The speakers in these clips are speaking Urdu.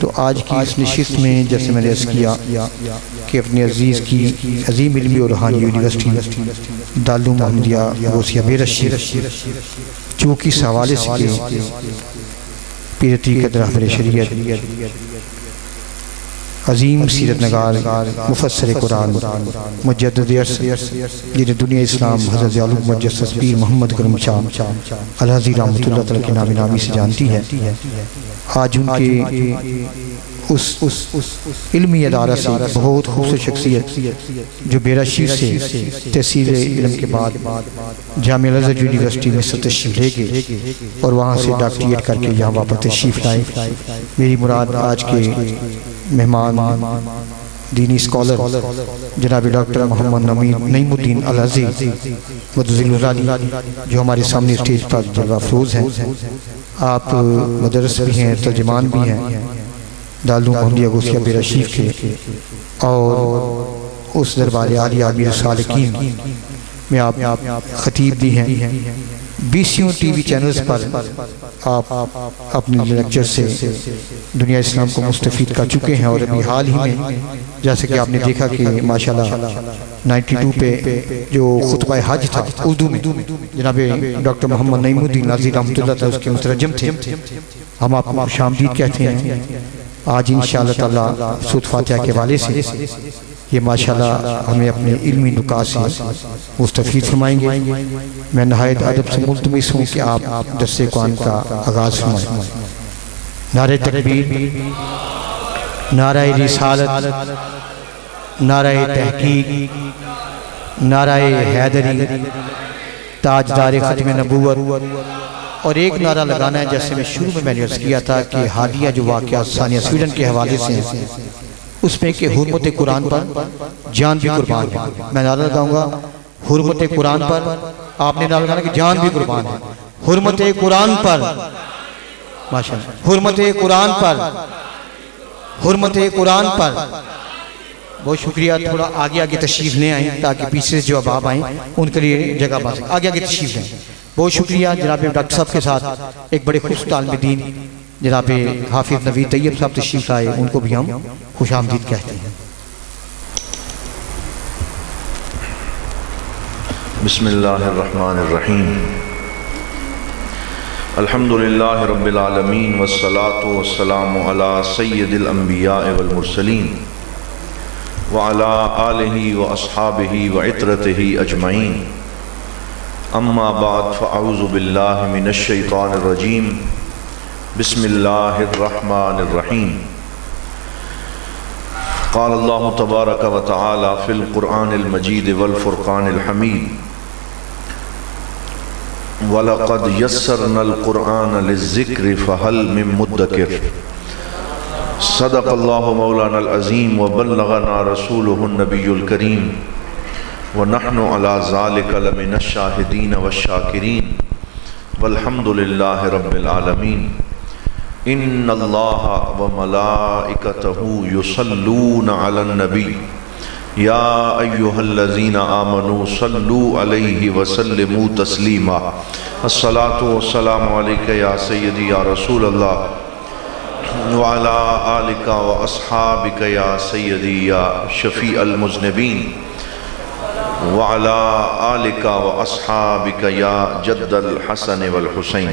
تو آج کی اس نشست میں جیسے میں نے عرض کیا کہ اپنے عزیز کی عظیم علمی اور روحانی یونیورسٹی دارالعلوم محمدیہ غوثیہ بیرش شریف چونکہ اس حوالے سے کہ پیر طریقت رہبر شریعت عظیم سیرت نگار مفسر قرآن مجدد عرص جنہیں دنیا اسلام حضرت علوم مجسس پیر محمد کرم شاہ الحضی رحمۃ اللہ تعالیٰ کے نامی سے جانتی ہے، آج ان کے اس علمی ادارہ سے بہت خوبصورت شخصیت جو بیرش شریف سے تحصیل علم کے بعد جامعہ الازہر یونیورسٹی میں تشریف لے گئے اور وہاں سے ڈاکٹریٹ کر کے یہاں واپس تشریف لائے۔ میری مراد آج کے مہمان دینی اسکالر جناب ڈاکٹر محمد نعیم الدین الازہری مدظل الرانی جو ہمارے سامنے اسٹیج پر جلوہ افروز ہیں۔ آپ مدرس بھی ہیں، ترجمان بھی ہیں دارالعلوم محمدیہ غوثیہ بیرش شریف کے، اور اس دربار عالیہ امیر السالکین میں آپ خطیب بھی ہیں۔ 20 ٹی وی چینلز پر آپ اپنے لیکچر سے دنیا اسلام کو مستفید کر چکے ہیں، اور ابھی حال ہی میں جیسے کہ آپ نے دیکھا کہ ماشاءاللہ 92 پہ جو خطبہ حج تھا اردو میں جناب ڈاکٹر محمد نعیم الدین الازہری رحمۃ اللہ تعالیٰ اس کے مترجم تھے۔ ہم آپ کو خوش آمدید کہتے ہیں۔ آج انشاءاللہ تعالیٰ سورۃ فاتحہ کے حوالے سے یہ ماشاءاللہ ہمیں اپنے علمی نکات سے مستفید فرمائیں گے۔ میں نہایت ادب سے ملتمس ہوں کہ آپ درس قرآن کا آغاز فرمائیں۔ نعرہ تکبیر، نعرہ رسالت، نعرہ تحقیق، نعرہ حیدری، تاجدار ختم نبوت، اور ایک نعرہ لگانا ہے جیسے میں شروع میں نے عرض کیا تھا کہ حالیہ جو واقعات ثانیہ سویڈن کے حوالے سے ہیں اس میں کہ حرمت قرآن پر جان بھی قربان ہے۔ میں نعرہ لگاؤں گا حرمت قرآن پر، آپ نے نعرہ لگانا کہ جان بھی قربان ہے۔ حرمت قرآن پر، ماشاءاللہ، حرمت قرآن پر، حرمت قرآن پر۔ بہت شکریہ، تھوڑا آگے تشریف لے آئیں تاکہ پیچھے سے جو اب آئیں ان کے لیے جگہ بات آگے تشریف لیں۔ بہت شکریہ جناب ڈاکٹر صاحب کے ساتھ ایک بڑے خوش طالب دین جناب حافظ نوید طیب صاحب تشریف لائے، ان کو بھی ہم خوش آمدید کہتے ہیں۔ بسم اللہ الرحمن الرحیم، الحمدللہ رب العالمین والصلاة والسلام علی سید الانبیاء والمرسلین وعلی آلہ واصحابہ وعطرتہ اجمعین، اما بعد فاعوذ باللہ من الشیطان الرجیم، بسم اللہ الرحمن الرحیم۔ قال اللہ تبارک و تعالی فی القرآن المجید والفرقان الحمید، وَلَقَدْ يَسَّرْنَا الْقُرْآنَ لِلذِّكْرِ فَهَلْ مِن مُدَّكِرٍ۔ صدق اللہ مولانا العظیم وبلغنا رسولہ النبی الکریم، وَنَحْنُ عَلَى ذَلِكَ لَمِنَ الشَّاهِدِينَ وَالشَّاكِرِينَ وَالْحَمْدُ لِلَّهِ رَبِّ الْعَالَمِينَ۔ إِنَّ اللَّهَ وَمَلَائِكَتَهُ يُصَلُّونَ عَلَى النَّبِيِّ يَا أَيُّهَا الَّذِينَ آمَنُوا صَلُّوا عَلَيْهِ وَسَلِّمُوا تَسْلِيمًا۔ الصلاة والسلام علیکہ یا سیدی یا رسول اللہ، وعلى آلِكَ وَأَصْحَابِكَ یا سیدی یا شفیع المذنبین، وعلى آلِكَ وَأَصْحَابِكَ یا جد الحسن والحسین۔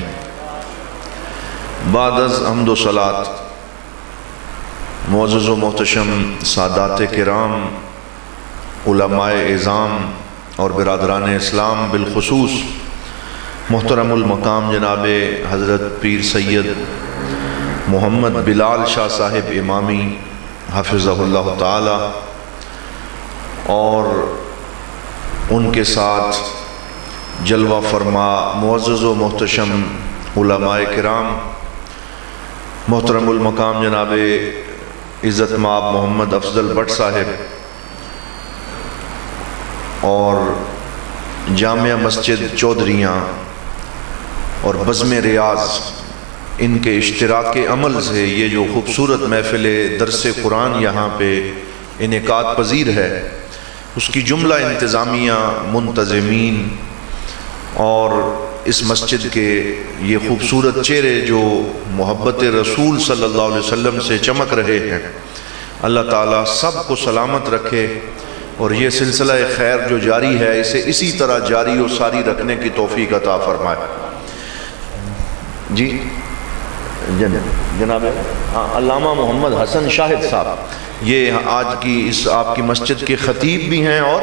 بعد از حمد و صلاة، معزز و محتشم سادات کرام، علماء اعظام اور برادران اسلام، بالخصوص محترم المقام جناب حضرت پیر سید محمد بلال شاہ صاحب امامی حفظہ اللہ تعالی، اور ان کے ساتھ جلوہ فرما معزز و محتشم علماء کرام، محترم المقام جناب عزت مآب محمد افضل بٹ صاحب، اور جامعہ مسجد چودھریاں اور بزم ریاض، ان کے اشتراک عمل سے یہ جو خوبصورت محفل درس قرآن یہاں پہ انعقاد پذیر ہے، اس کی جملہ انتظامیہ، منتظمین اور اس مسجد کے یہ خوبصورت چہرے جو محبت رسول صلی اللہ علیہ وسلم سے چمک رہے ہیں، اللہ تعالیٰ سب کو سلامت رکھے اور یہ سلسلہ خیر جو جاری ہے اسے اسی طرح جاری و ساری رکھنے کی توفیق عطا فرمائے۔ جی جناب علامہ محمد حسن شاہد صاحب، یہ آج کی اس آپ کی مسجد کے خطیب بھی ہیں اور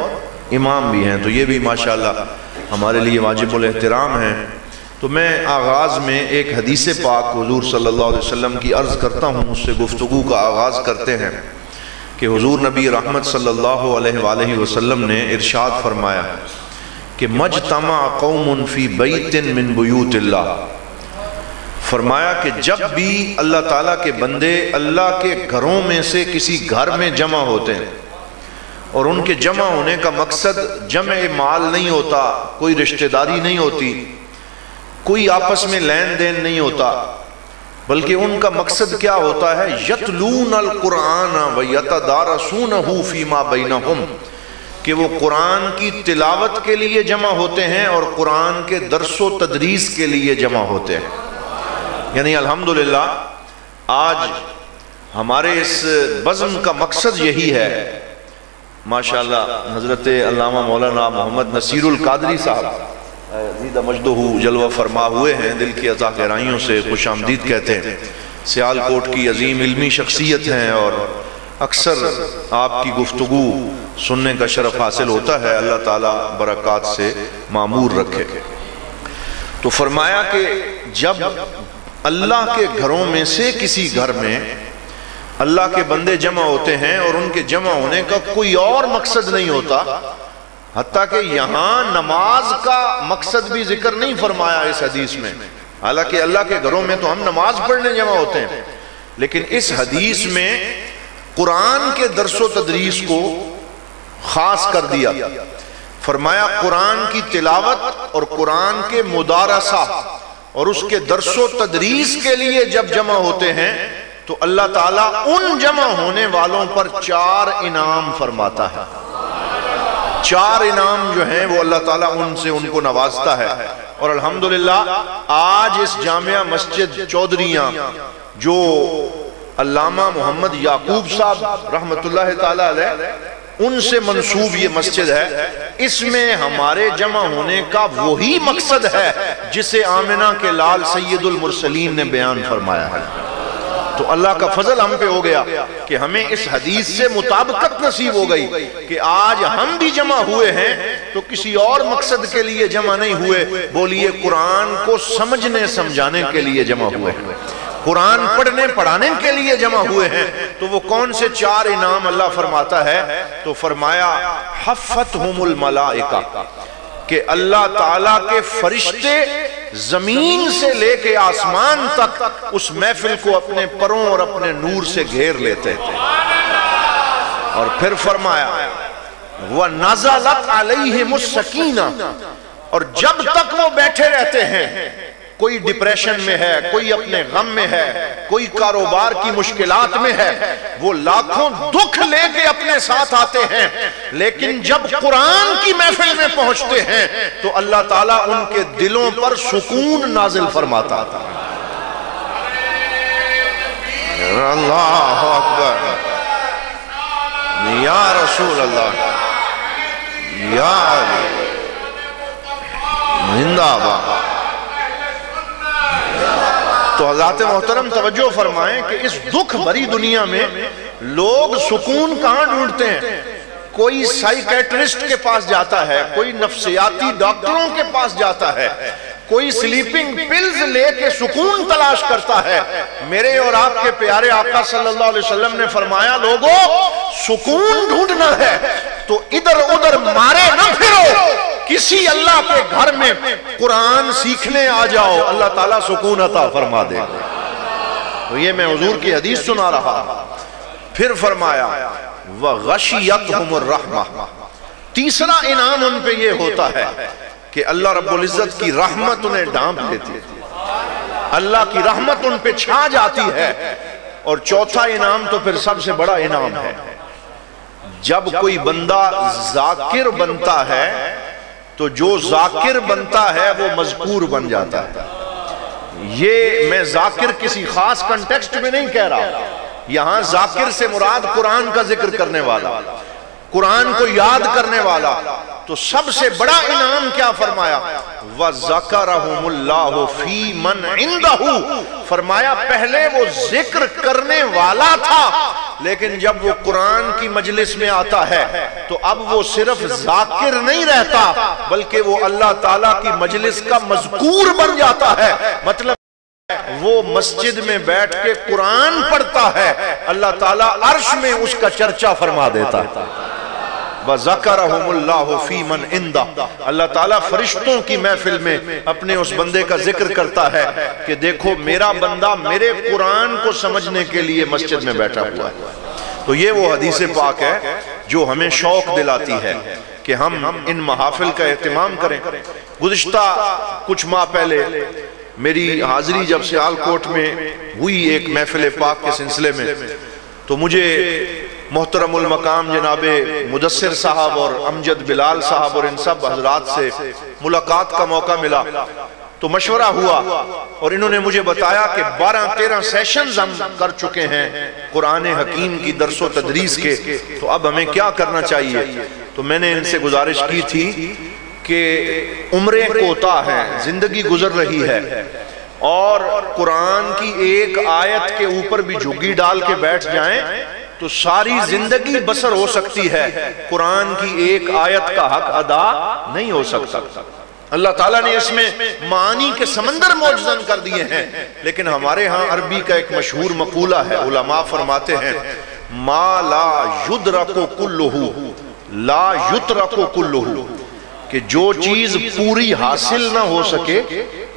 امام بھی ہیں، تو یہ بھی ماشاءاللہ ہمارے لیے واجب الاحترام ہیں۔ تو میں آغاز میں ایک حدیث پاک حضور صلی اللہ علیہ وسلم کی عرض کرتا ہوں، اس سے گفتگو کا آغاز کرتے ہیں کہ حضور نبی رحمت صلی اللہ علیہ وآلہ وسلم نے ارشاد فرمایا کہ مجتمع قوم فی بیت من بیوت اللہ، فرمایا کہ جب بھی اللہ تعالیٰ کے بندے اللہ کے گھروں میں سے کسی گھر میں جمع ہوتے ہیں، اور ان کے جمع ہونے کا مقصد جمع مال نہیں ہوتا، کوئی رشتہ داری نہیں ہوتی، کوئی آپس میں لین دین نہیں ہوتا، بلکہ ان کا مقصد کیا ہوتا ہے؟ یتلون القرآن ویتدارسونہ فیما بینہم، کہ وہ قرآن کی تلاوت کے لیے جمع ہوتے ہیں اور قرآن کے درس و تدریس کے لیے جمع ہوتے ہیں۔ یعنی الحمدللہ آج ہمارے اس بزم کا مقصد یہی ہے۔ ماشاءاللہ حضرت علامہ مولانا محمد نصیر القادری صاحب زید مجدہ جلوہ فرما ہوئے ہیں، دل کی عطا گہرائیوں سے خوش آمدید کہتے ہیں، سیالکوٹ کی عظیم علمی شخصیت ہیں اور اکثر آپ کی گفتگو سننے کا شرف حاصل ہوتا ہے، اللہ تعالیٰ برکات سے معمور رکھے۔ تو فرمایا کہ جب اللہ کے گھروں میں سے کسی گھر میں اللہ کے بندے جمع ہوتے ہیں اور ان کے جمع ہونے کا کوئی اور مقصد نہیں ہوتا، حتیٰ کہ یہاں نماز کا مقصد بھی ذکر نہیں فرمایا اس حدیث میں، حالانکہ اللہ کے گھروں میں تو ہم نماز پڑھنے جمع ہوتے ہیں، لیکن اس حدیث میں قرآن کے درس و تدریس کو خاص کر دیا۔ فرمایا قرآن کی تلاوت اور قرآن کے مدارسہ اور اس کے درس و تدریس کے لیے جب جمع ہوتے ہیں تو اللہ تعالیٰ ان جمع ہونے والوں پر 4 انعام فرماتا ہے۔ 4 انعام جو ہیں وہ اللہ تعالیٰ ان سے ان کو نوازتا ہے، اور الحمدللہ آج اس جامعہ مسجد چودھریاں جو علامہ محمد یعقوب صاحب رحمت اللہ تعالیٰ علیہ ان سے منسوب یہ مسجد ہے، اس میں ہمارے جمع ہونے کا وہی مقصد ہے جسے آمنہ کے لال سید المرسلین نے بیان فرمایا ہے۔ تو اللہ کا فضل ہم پہ ہو گیا کہ ہمیں اس حدیث سے مطابقت نصیب ہو گئی کہ آج ہم بھی جمع ہوئے ہیں تو کسی اور مقصد کے لیے جمع نہیں ہوئے، بولیے قرآن کو سمجھنے سمجھانے کے لیے جمع ہوئے ہیں، قرآن پڑھنے پڑھانے کے لیے جمع ہوئے ہیں۔ تو وہ کون سے 4 انعام اللہ فرماتا ہے؟ تو فرمایا حفتہم الملائکہ، کہ اللہ تعالیٰ کے فرشتے زمین سے لے کے آسمان تک اس محفل کو اپنے پروں اور اپنے نور سے گھیر لیتے تھے۔ اور پھر فرمایا وَنَزَلَتْ عَلَيْهِمُ السَّكِينَةُ، اور جب تک وہ بیٹھے رہتے ہیں، کوئی ڈپریشن میں ہے، کوئی اپنے غم میں ہے، کوئی کاروبار کی مشکلات میں ہے، وہ لاکھوں دکھ لے کے اپنے ساتھ آتے ہیں، لیکن جب قرآن کی محفل میں پہنچتے ہیں تو اللہ تعالیٰ ان کے دلوں پر سکون نازل فرماتا تھا۔ اللہ اکبر، یا رسول اللہ، یا علی، زندہ آباد۔ تو حضرات محترم توجہ فرمائیں کہ اس دکھ بھری دنیا میں لوگ سکون کہاں ڈھونڈتے ہیں؟ کوئی سائیکیٹرسٹ کے پاس جاتا ہے، کوئی نفسیاتی ڈاکٹروں کے پاس جاتا ہے، کوئی سلیپنگ پلز لے کے سکون تلاش کرتا ہے۔ میرے اور آپ کے پیارے آقا صلی اللہ علیہ وسلم نے فرمایا لوگوں سکون ڈھونڈنا ہے تو ادھر ادھر مارے نہ پھرو، کسی اللہ کے گھر میں قرآن سیکھنے آ جاؤ، اللہ تعالیٰ سکون عطا فرما دے گا۔ تو یہ میں حضور کی حدیث سنا رہا۔ پھر فرمایا وَغَشِيَتْهُمُ الرَّحْمَةُ، تیسرا انعام ان پہ یہ ہوتا ہے کہ اللہ رب العزت کی رحمت انہیں ڈھانپ لیتی ہے، اللہ کی رحمت ان پہ چھا جاتی ہے۔ اور چوتھا انعام تو پھر سب سے بڑا انعام ہے، جب کوئی بندہ ذاکر بنتا ہے تو جو ذاکر بنتا ہے وہ مذکور بن جاتا ہے۔ یہ میں ذاکر کسی خاص کنٹیکسٹ میں نہیں کہہ رہا، یہاں ذاکر سے مراد قرآن کا ذکر کرنے والا، قرآن کو یاد کرنے والا۔ تو سب سے بڑا انعام کیا فرمایا؟ وَذَكَرَهُمُ اللَّهُ فِي مَنْ عِنْدَهُ، فرمایا پہلے وہ ذکر کرنے والا تھا، لیکن جب وہ قرآن کی مجلس میں آتا ہے تو اب وہ صرف ذاکر نہیں رہتا بلکہ وہ اللہ تعالیٰ کی مجلس کا مذکور بن جاتا ہے۔ مطلب وہ مسجد میں بیٹھ کے قرآن پڑھتا ہے، اللہ تعالیٰ عرش میں اس کا چرچا فرما دیتا ہے۔ وَذَكَرَهُمُ اللَّهُ فِي مَنْ عِنْدَهُ، اللہ تعالیٰ فرشتوں کی محفل میں اپنے اس بندے کا ذکر کرتا ہے کہ دیکھو میرا بندہ میرے قرآن کو سمجھنے کے لیے مسجد میں بیٹھا ہوا ہے۔ تو یہ وہ حدیث پاک ہے جو ہمیں شوق دلاتی ہے کہ ہم ان محافل کا اہتمام کریں۔ گزشتہ کچھ ماہ پہلے میری حاضری جب سیالکوٹ میں ہوئی ایک محفل پاک کے سلسلے میں، تو مجھے محترم المقام جناب مدثر صاحب اور امجد بلال صاحب اور ان سب حضرات سے ملاقات کا موقع ملا۔ تو مشورہ ہوا اور انہوں نے مجھے بتایا کہ 12-13 سیشنز ہم کر چکے ہیں قرآن حکیم کی درس و تدریس کے، تو اب ہمیں کیا کرنا چاہیے؟ تو میں نے ان سے گزارش کی تھی کہ عمریں کوتاہ ہیں، زندگی گزر رہی ہے، اور قرآن کی ایک آیت کے اوپر بھی جھگی ڈال کے بیٹھ جائیں تو ساری زندگی بسر ہو سکتی ہے، قرآن کی ایک آیت کا حق ادا نہیں ہو سکتا۔ اللہ تعالیٰ نے اس میں معانی کے سمندر معجزن کر دیے ہیں، لیکن ہمارے ہاں عربی کا ایک مشہور مقولہ ہے، علماء فرماتے ہیں ما لا یدرک کلہ لا یترک کلہ، کہ جو چیز پوری حاصل نہ ہو سکے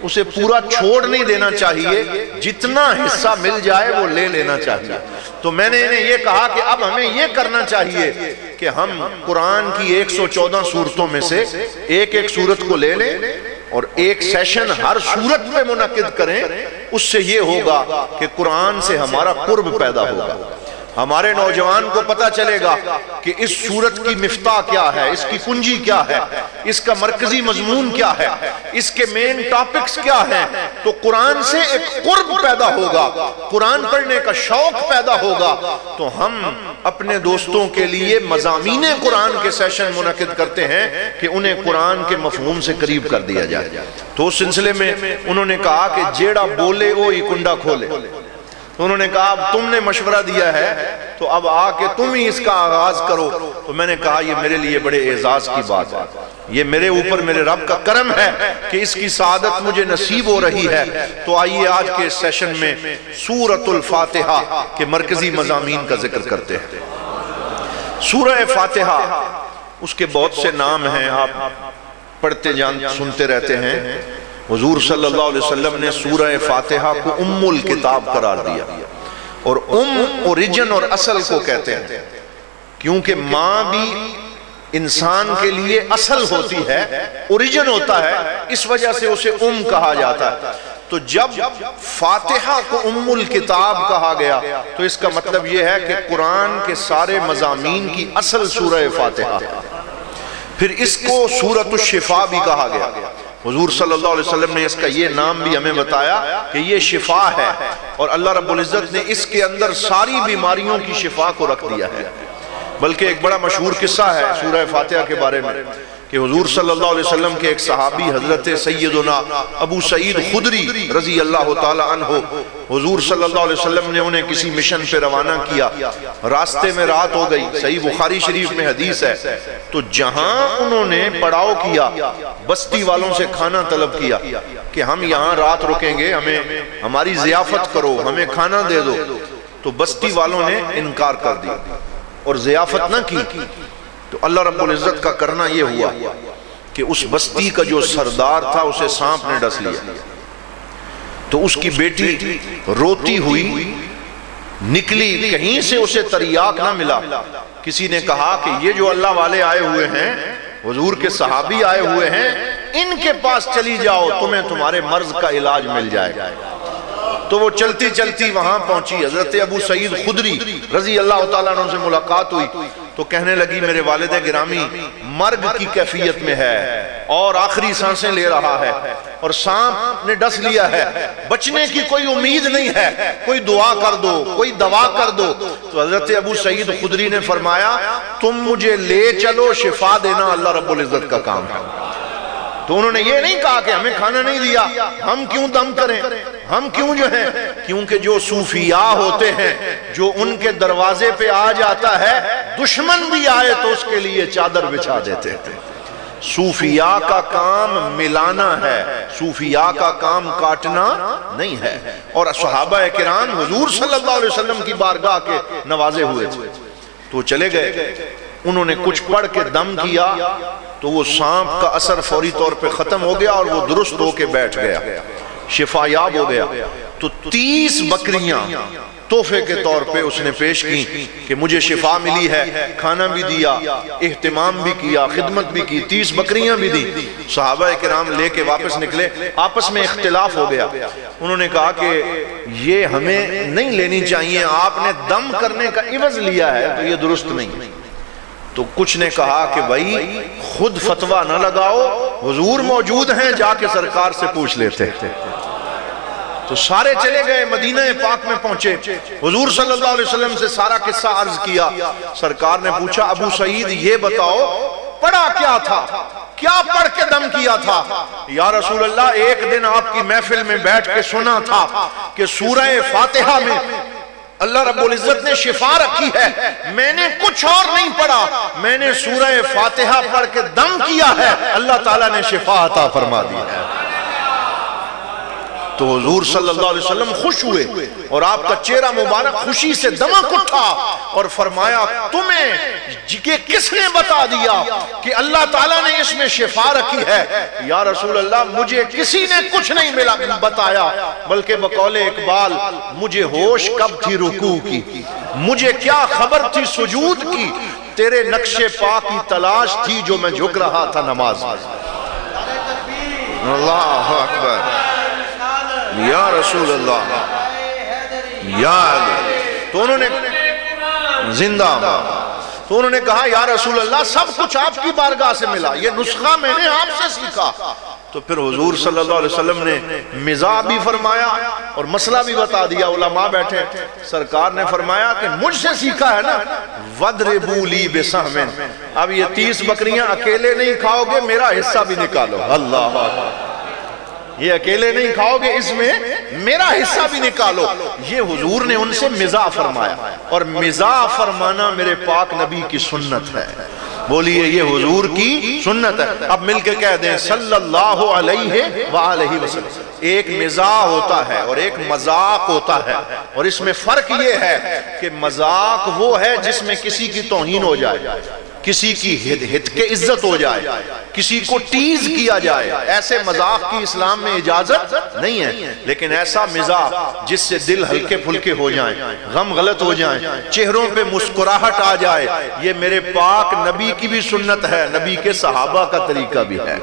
اسے پورا چھوڑ نہیں دینا چاہیے، جتنا حصہ مل جائے وہ لے لینا چاہیے۔ تو میں نے انہیں یہ کہا کہ اب ہمیں یہ کرنا چاہیے کہ ہم قرآن کی 114 سورتوں میں سے ایک ایک سورت کو لے لیں اور ایک سیشن ہر سورت میں منعقد کریں۔ اس سے یہ ہوگا کہ قرآن سے ہمارا قرب پیدا ہوگا، ہمارے نوجوان کو پتہ چلے گا کہ اس سورت کی مفتاح کیا ہے، اس کی کنجی کیا ہے، اس کا مرکزی مضمون کیا ہے، اس کے مین ٹاپکس کیا ہیں۔ تو قرآن سے ایک قرب پیدا ہوگا، قرآن پڑھنے کا شوق پیدا ہوگا۔ تو ہم اپنے دوستوں کے لیے مضامین قرآن کے سیشن منعقد کرتے ہیں کہ انہیں قرآن کے مفہوم سے قریب کر دیا جائے۔ تو اس سلسلے میں انہوں نے کہا کہ جیڑا بولے وہ ہی کنڈا کھولے۔ تو انہوں نے کہا اب تم نے مشورہ دیا ہے تو اب آ کے تم ہی اس کا آغاز کرو۔ تو میں نے کہا یہ میرے لیے بڑے اعزاز کی بات ہے، یہ میرے اوپر میرے رب کا کرم ہے کہ اس کی سعادت مجھے نصیب ہو رہی ہے۔ تو آئیے آج کے اس سیشن میں سورۃ الفاتحہ کے مرکزی مضامین کا ذکر کرتے ہیں۔ سورہ فاتحہ، اس کے بہت سے نام ہیں، آپ پڑھتے سنتے رہتے ہیں۔ حضور صلی اللہ علیہ وسلم نے سورہ فاتحہ کو ام الکتاب قرار دیا، اور اوریجن اور اصل کو کہتے ہیں، کیونکہ ماں بھی انسان کے لیے اصل ہوتی ہے، اوریجن ہوتا ہے، اس وجہ سے اسے کہا جاتا ہے۔ تو جب فاتحہ کو ام الکتاب کہا گیا تو اس کا مطلب یہ ہے کہ قرآن کے سارے مضامین کی اصل سورہ فاتحہ۔ پھر اس کو سورۃ الشفا بھی کہا گیا، حضور صلی اللہ علیہ وسلم نے اس کا یہ نام بھی ہمیں بتایا کہ یہ شفا ہے، اور اللہ رب العزت نے اس کے اندر ساری بیماریوں کی شفا کو رکھ دیا ہے۔ بلکہ ایک بڑا مشہور قصہ ہے سورہ فاتحہ کے بارے میں کہ حضور صلی اللہ علیہ وسلم کے ایک صحابی حضرت سیدنا ابو سعید خدری رضی اللہ تعالی عنہ، حضور صلی اللہ علیہ وسلم نے انہیں کسی مشن پہ روانہ کیا، راستے میں رات ہو گئی، صحیح بخاری شریف میں حدیث ہے۔ تو جہاں انہوں نے پڑاؤ کیا، بستی والوں سے کھانا طلب کیا کہ ہم یہاں رات رکیں گے، ہمیں ہماری ضیافت کرو، ہمیں کھانا دے دو، تو بستی والوں نے انکار کر دیا اور ضیافت نہ کی۔ تو اللہ رب العزت کا کرنا یہ ہوا کہ اس بستی کا جو سردار تھا اسے سانپ نے ڈس لیا، تو اس کی بیٹی روتی ہوئی نکلی، کہیں سے اسے تریاک نہ ملا۔ کسی نے کہا کہ یہ جو اللہ والے آئے ہوئے ہیں، حضور کے صحابی آئے ہوئے ہیں، ان کے پاس چلی جاؤ، تمہیں تمہارے مرض کا علاج مل جائے گا۔ تو وہ چلتی چلتی وہاں پہنچی، حضرت ابو سعید خدری رضی اللہ تعالیٰ عنہ سے ملاقات ہوئی تو کہنے لگی میرے والد گرامی مرگ کی کیفیت میں ہے اور آخری سانسیں لے رہا ہے اور سانپ نے ڈس لیا ہے، بچنے کی کوئی امید نہیں ہے، کوئی دعا کر دو، کوئی دوا کر دو۔ تو حضرت ابو سعید خدری نے فرمایا تم مجھے لے چلو، شفا دینا اللہ رب العزت کا کام ہے۔ تو انہوں نے یہ نہیں کہا کہ ہمیں کھانا نہیں دیا ہم کیوں دم کریں، ہم کیوں جو ہیں، کیونکہ جو صوفیاء ہوتے ہیں جو ان کے دروازے پہ آ جاتا ہے دشمن بھی آئے تو اس کے لیے چادر بچھا دیتے تھے۔ صوفیاء کا کام ملانا ہے، صوفیاء کا کام کاٹنا نہیں ہے۔ اور صحابہ کرام حضور صلی اللہ علیہ وسلم کی بارگاہ کے نوازے ہوئے تھے تو چلے گئے، انہوں نے کچھ پڑھ کے دم کیا تو وہ سانپ کا اثر فوری طور پہ ختم ہو گیا اور وہ درست ہو کے بیٹھ گیا، شفا یاب ہو گیا۔ تو 30 بکریاں تحفے کے طور پہ اس نے پیش کی کہ مجھے شفا ملی ہے، کھانا بھی دیا، اہتمام بھی کیا، خدمت بھی کی، 30 بکریاں بھی دی۔ صحابہ کرام لے کے واپس نکلے، آپس میں اختلاف ہو گیا، انہوں نے کہا کہ یہ ہمیں نہیں لینی چاہیے، آپ نے دم کرنے کا عوض لیا ہے تو یہ درست نہیں۔ تو کچھ نے کہا کہ بھائی خود فتویٰ نہ لگاؤ، حضور موجود ہیں، جا کے سرکار سے پوچھ لیتے۔ تو سارے چلے گئے، مدینہ پاک میں پہنچے، حضور صلی اللہ علیہ وسلم سے سارا قصہ عرض کیا۔ سرکار نے پوچھا ابو سعید یہ بتاؤ پڑھا کیا تھا، کیا پڑھ کے دم کیا تھا؟ یا رسول اللہ ایک دن آپ کی محفل میں بیٹھ کے سنا تھا کہ سورہ فاتحہ میں اللہ رب العزت نے شفا رکھی ہے، میں نے کچھ اور نہیں پڑھا، میں نے سورہ فاتحہ پڑھ کے دم کیا ہے، اللہ تعالیٰ نے شفا عطا فرما دی ہے۔ تو حضور صلی اللہ علیہ وسلم خوش ہوئے اور آپ کا چہرہ مبارک خوشی سے دمک اٹھا اور فرمایا تمہیں کس نے بتا دیا کہ اللہ تعالیٰ نے اس میں شفا رکھی ہے؟ یا رسول اللہ مجھے کسی نے کچھ نہیں بتایا، بلکہ بقول اقبال مجھے ہوش کب تھی رکوع کی، مجھے کیا خبر تھی سجود کی، تیرے نقش پا کی تلاش تھی جو میں جھک رہا تھا نماز میں۔ اللہ اکبر، یا رسول اللہ، یا علی۔ تو انہوں نے زندہ تو انہوں نے کہا یا رسول اللہ سب کچھ آپ کی بارگاہ سے ملا، یہ نسخہ میں نے آپ سے سیکھا۔ تو پھر حضور صلی اللہ علیہ وسلم نے مزاح بھی فرمایا اور مسئلہ بھی بتا دیا، علماء بیٹھے، سرکار نے فرمایا کہ مجھ سے سیکھا ہے نا، وَضْرِبُوا لِي بِسَهْمٍ، اب یہ 30 بکریاں اکیلے نہیں کھاؤ گے، میرا حصہ بھی نکالو۔ اللہ اکبر، یہ اکیلے نہیں کھاؤ گے، اس میں میرا حصہ بھی نکالو۔ یہ حضور نے ان سے مزاح فرمایا، اور مزاح فرمانا میرے پاک نبی کی سنت ہے۔ بولیے یہ حضور کی سنت ہے۔ اب مل کے کہہ دیں صلی اللہ علیہ وآلہ وسلم۔ ایک مزاح ہوتا ہے اور ایک مذاق ہوتا ہے، اور اس میں فرق یہ ہے کہ مذاق وہ ہے جس میں کسی کی توہین ہو جائے، کسی کی ہت کے عزت ہو جائے، کسی کو ٹیز کیا جائے، ایسے مذاق کی اسلام میں اجازت نہیں ہے۔ لیکن ایسا مزاح جس سے دل ہلکے پھلکے ہو جائیں، غم غلط ہو جائیں، چہروں پہ مسکراہٹ آ جائے، یہ میرے پاک نبی کی بھی سنت ہے، نبی کے صحابہ کا طریقہ بھی ہے،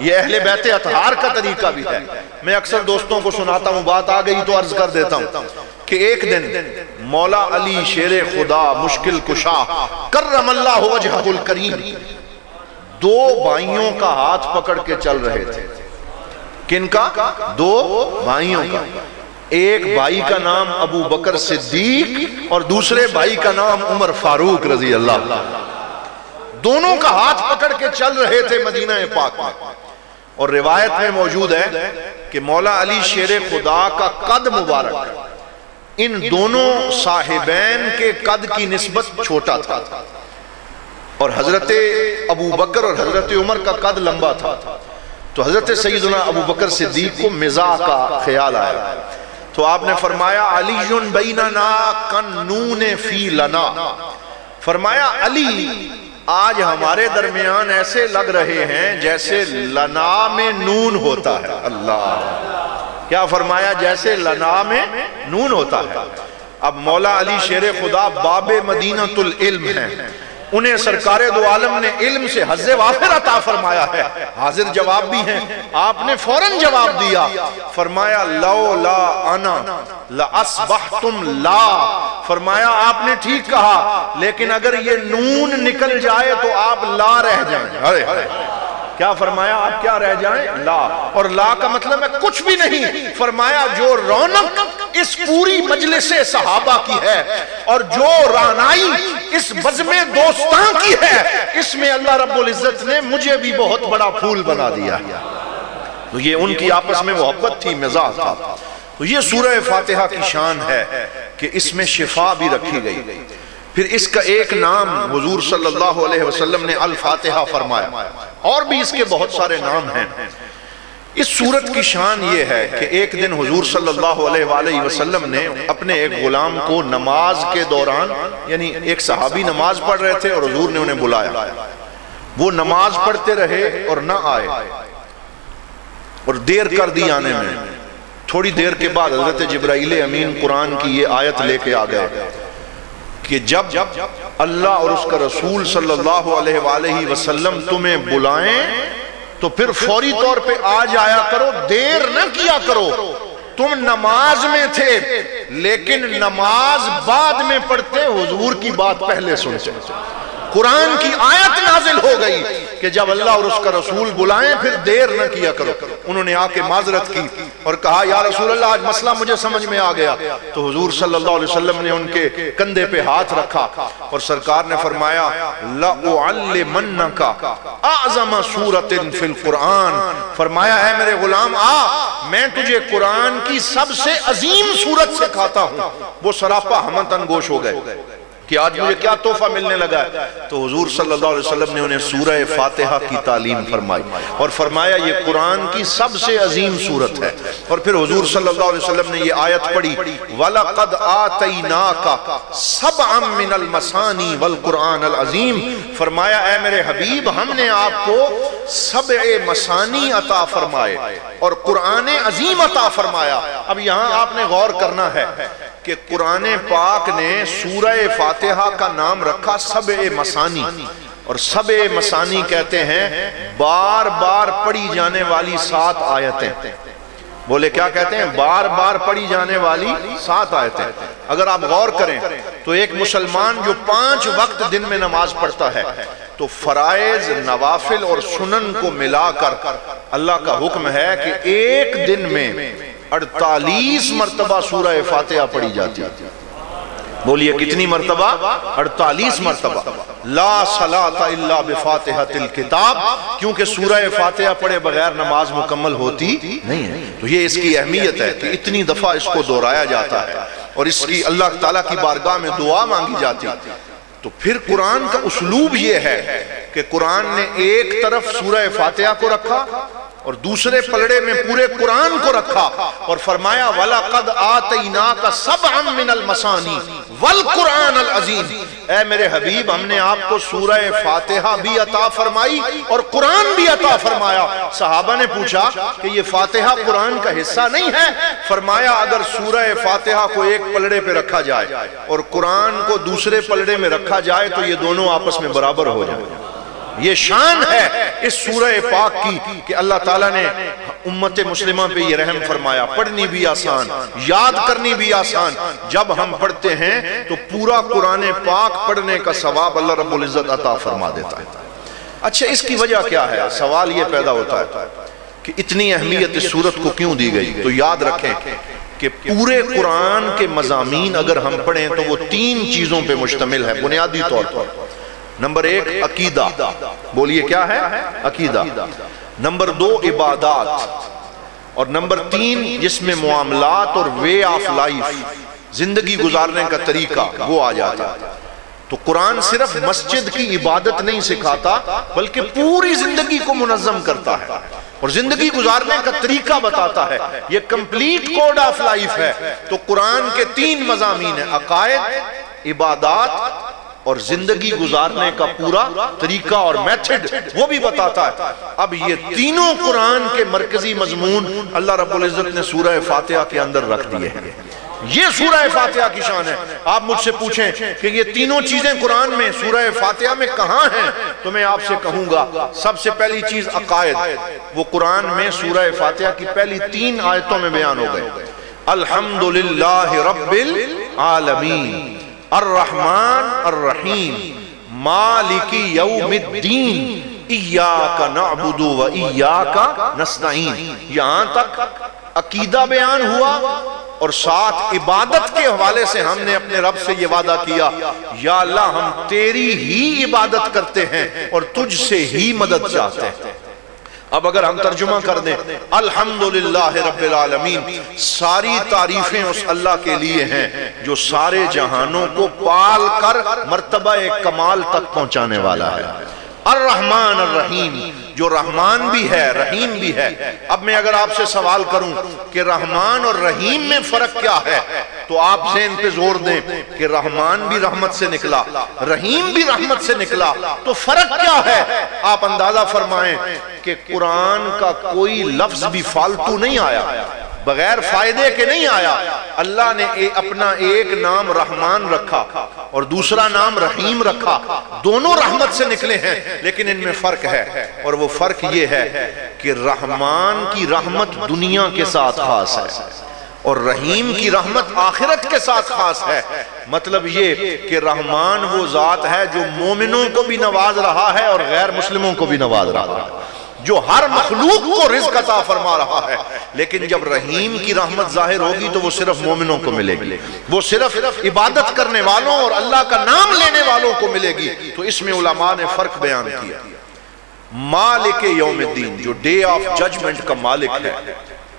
یہ اہل بیت اطہار کا طریقہ بھی ہے۔ میں اکثر دوستوں کو سناتا ہوں، بات آ گئی تو عرض کر دیتا ہوں کہ ایک دن مولا علی شیر خدا مشکل کشا کرم اللہ وجہہ الکریم 2 بھائیوں کا ہاتھ پکڑ کے چل رہے تھے۔ کن کا؟ 2 بھائیوں کا۔ ایک بھائی کا نام ابو بکر صدیق اور دوسرے بھائی کا نام عمر فاروق رضی اللہ۔ دونوں کا ہاتھ پکڑ کے چل رہے تھے مدینہ پاک میں، اور روایت میں موجود ہے کہ مولا علی شیر خدا کا قد مبارک ان دونوں صاحبین کے قد کی نسبت چھوٹا تھا، اور حضرت ابو بکر اور حضرت عمر کا قد لمبا تھا۔ تو حضرت سیدنا ابو بکر صدیق کو مزاح کا خیال آیا، تو آپ نے فرمایا علی بیننا کالنون فی لنا، فرمایا علی آج ہمارے درمیان ایسے لگ رہے ہیں جیسے لنا میں نون ہوتا ہے۔ اللہ، کیا فرمایا؟ جیسے لنا میں نون ہوتا ہے۔ اب مولا علی شیر خدا باب مدینۃ العلم ہیں، انہیں سرکار دو عالم نے علم سے حظ وافر عطا فرمایا ہے، حاضر جواب بھی ہیں، آپ نے فوراً جواب دیا، فرمایا لولا انا لأصبحتم لا، فرمایا آپ نے ٹھیک کہا لیکن اگر یہ نون نکل جائے تو آپ لا رہ جائیں۔ کیا فرمایا؟ آپ کیا رہ جائیں؟ لا۔ اور لا کا مطلب ہے کچھ بھی نہیں۔ فرمایا جو رونق اس پوری مجلس صحابہ کی ہے اور جو رانائی اس بزم دوستاں کی ہے، اس میں اللہ رب العزت نے مجھے بھی بہت بڑا پھول بنا دیا۔ تو یہ ان کی آپس میں محبت تھی، مزاح تھا۔ تو یہ سورہ فاتحہ کی شان ہے کہ اس میں شفا بھی رکھی گئی۔ پھر اس کا ایک نام حضور صلی اللہ علیہ وسلم نے الفاتحہ فرمایا، اور بھی اس کے بہت سارے نام ہیں۔ اس سورت کی شان یہ ہے کہ ایک دن حضور صلی اللہ علیہ وآلہ وسلم نے اپنے ایک غلام کو نماز کے دوران، یعنی ایک صحابی نماز پڑھ رہے تھے اور حضور نے انہیں بلایا، وہ نماز پڑھتے رہے اور نہ آئے اور دیر کر دی آنے میں۔ تھوڑی دیر کے بعد حضرت جبرائیل امین قرآن کی یہ آیت لے کے آ گئے کہ جب اللہ اور اس کا رسول صلی اللہ علیہ وآلہ وسلم تمہیں بلائیں تو پھر فوری طور پہ آ جایا کرو، دیر نہ کیا کرو۔ تم نماز میں تھے لیکن نماز بعد میں پڑھتے، حضور کی بات پہلے سنتے۔ قرآن کی آیت نازل ہو گئی کہ جب اللہ اور اس کا رسول بلائیں پھر دیر نہ کیا کرو۔ انہوں نے آ کے معذرت کی اور کہا یا رسول اللہ آج مسئلہ مجھے سمجھ میں آ گیا۔ تو حضور صلی اللہ علیہ وسلم نے ان کے کندھے پہ ہاتھ رکھا اور سرکار نے فرمایا لَأُعَلِّمَنَّكَ أَعْظَمَ سُورَةٍ فِي الْقُرْآنِ، فرمایا اے میرے غلام میں تجھے قرآن کی سب سے عظیم سورت سکھاتا ہوں۔ وہ سراپا ہمتاً گوش ہو گئے کہ آج مجھے کیا تحفہ ملنے لگا ہے۔ تو حضور صلی اللہ علیہ وسلم نے انہیں سورہ فاتحہ کی تعلیم فرمائی اور فرمایا یہ قرآن کی سب سے عظیم سورت ہے۔ اور پھر حضور صلی اللہ علیہ وسلم نے یہ آیت پڑھی وَلَقَدْ آتَيْنَاكَ سَبْعًا مِّنَ الْمَثَانِي وَالْقُرْآنَ الْعَظِيمِ، فرمایا اے میرے حبیب ہم نے آپ کو 7 مثانی عطا فرمائے اور قرآن عظیم عطا فرمایا۔ اب یہاں آپ نے غور کرنا ہے کہ قرآن پاک نے سورہ فاتحہ کا نام رکھا 7 مثانی، اور 7 مثانی کہتے ہیں بار بار پڑھی جانے والی 7 آیتیں۔ بولے کیا کہتے ہیں؟ بار بار پڑھی جانے والی 7 آیتیں۔ اگر آپ غور کریں تو ایک مسلمان جو 5 وقت دن میں نماز پڑھتا ہے تو فرائض، نوافل اور سنن کو ملا کر اللہ کا حکم ہے کہ ایک دن میں 48 مرتبہ سورہ فاتحہ پڑھی جاتی ہے۔ بولیے کتنی مرتبہ؟ 48 مرتبہ۔ لا صلاۃ الا بفاتحۃ الکتاب، کیونکہ سورہ فاتحہ پڑھے بغیر نماز مکمل ہوتی نہیں ہے۔ تو یہ اس کی اہمیت ہے کہ اتنی دفعہ اس کو دہرایا جاتا ہے اور اس کی اللہ تعالیٰ کی بارگاہ میں دعا مانگی جاتی ہے۔ تو پھر قرآن کا اسلوب یہ ہے کہ قرآن نے ایک طرف سورہ فاتحہ کو رکھا اور دوسرے پلڑے میں پورے قرآن کو رکھا اور فرمایا وَلَقَدْ آتَيْنَاكَ سَبْعًا مِّنَ الْمَثَانِي وَالْقُرْآنَ الْعَظِيمِ، اے میرے حبیب ہم نے آپ کو سورہ فاتحہ بھی عطا فرمائی اور قرآن بھی عطا فرمایا۔ صحابہ نے پوچھا کہ یہ فاتحہ قرآن کا حصہ نہیں ہے؟ فرمایا اگر سورہ فاتحہ کو ایک پلڑے پہ رکھا جائے اور قرآن کو دوسرے پلڑے میں رکھا جائے تو یہ دونوں آپس میں برابر ہو جائیں۔ یہ شان ہے اس سورہ پاک کی کہ اللہ تعالیٰ نے امت مسلمہ پہ یہ رحم فرمایا۔ پڑھنی بھی آسان، یاد کرنی بھی آسان۔ جب ہم پڑھتے ہیں تو پورا قرآن پاک پڑھنے کا ثواب اللہ رب العزت عطا فرما دیتا ہے۔ اچھا اس کی وجہ کیا ہے؟ سوال یہ پیدا ہوتا ہے کہ اتنی اہمیت اس سورت کو کیوں دی گئی؟ تو یاد رکھیں کہ پورے قرآن کے مضامین اگر ہم پڑھیں تو وہ 3 چیزوں پہ مشتمل ہے بنیادی طور پر۔ نمبر 1 عقیدہ، بولیے کیا ہے؟ عقیدہ۔ نمبر 2 عبادات، اور نمبر 3 جس میں معاملات اور وے آف لائف، زندگی گزارنے کا طریقہ وہ آ جاتا ہے۔ تو قرآن صرف مسجد کی عبادت نہیں سکھاتا بلکہ پوری زندگی کو منظم کرتا ہے اور زندگی گزارنے کا طریقہ بتاتا ہے۔ یہ کمپلیٹ کوڈ آف لائف ہے۔ تو قرآن کے 3 مضامین ہیں، عقائد، عبادات اور زندگی گزارنے کا پورا طریقہ اور میتھڈ، وہ بھی بتاتا ہے۔ اب یہ تینوں قرآن کے مرکزی مضمون اللہ رب العزت نے سورہ فاتحہ کے اندر رکھ دیے ہیں۔ یہ سورہ فاتحہ کی شان ہے۔ آپ مجھ سے پوچھیں کہ یہ تینوں چیزیں قرآن میں سورہ فاتحہ میں کہاں ہیں، تو میں آپ سے کہوں گا سب سے پہلی چیز عقائد، وہ قرآن میں سورہ فاتحہ کی پہلی 3 آیتوں میں بیان ہو گئے۔ الحمدللہ رب العالمین الرحمن الرحیم مالک یوم الدین ایاک نعبد و ایاک نستعین، یہاں تک عقیدہ بیان ہوا، اور ساتھ عبادت کے حوالے سے ہم نے اپنے رب سے یہ وعدہ کیا، یا اللہ ہم تیری ہی عبادت کرتے ہیں اور تجھ سے ہی مدد چاہتے ہیں۔ اب اگر ہم ترجمہ کر دیں الحمدللہ رب العالمین، ساری تعریفیں اس اللہ کے لیے ہیں جو سارے جہانوں کو پال کر مرتبہ کمال تک پہنچانے والا ہے۔ الرحمن الرحیم، جو رحمان بھی ہے رحیم بھی ہے۔ اب میں اگر آپ سے سوال کروں کہ رحمان اور رحیم میں فرق کیا ہے، تو آپ ذہن پہ زور دیں کہ رحمان بھی رحمت سے نکلا، رحیم بھی رحمت سے نکلا، تو فرق کیا ہے؟ آپ اندازہ فرمائیں کہ قرآن کا کوئی لفظ بھی فالتو نہیں آیا، بغیر فائدے کے نہیں آیا۔ اللہ نے اپنا ایک نام رحمان رکھا اور دوسرا نام رحیم رکھا، دونوں رحمت سے نکلے ہیں، لیکن ان میں فرق ہے، اور وہ فرق یہ ہے کہ رحمان کی رحمت دنیا کے ساتھ خاص ہے اور رحیم کی رحمت آخرت کے ساتھ خاص ہے۔ مطلب یہ کہ رحمان وہ ذات ہے جو مومنوں کو بھی نواز رہا ہے اور غیر مسلموں کو بھی نواز رہا ہے، جو ہر مخلوق کو رزق عطا فرما رہا ہے، لیکن جب رحیم کی رحمت ظاہر ہوگی تو وہ صرف مومنوں کو ملے گی، وہ صرف عبادت کرنے والوں اور اللہ کا نام لینے والوں کو ملے گی۔ تو اس میں علماء نے فرق بیان کیا۔ مالک یوم الدین، جو ڈے آف ججمنٹ کا مالک ہے،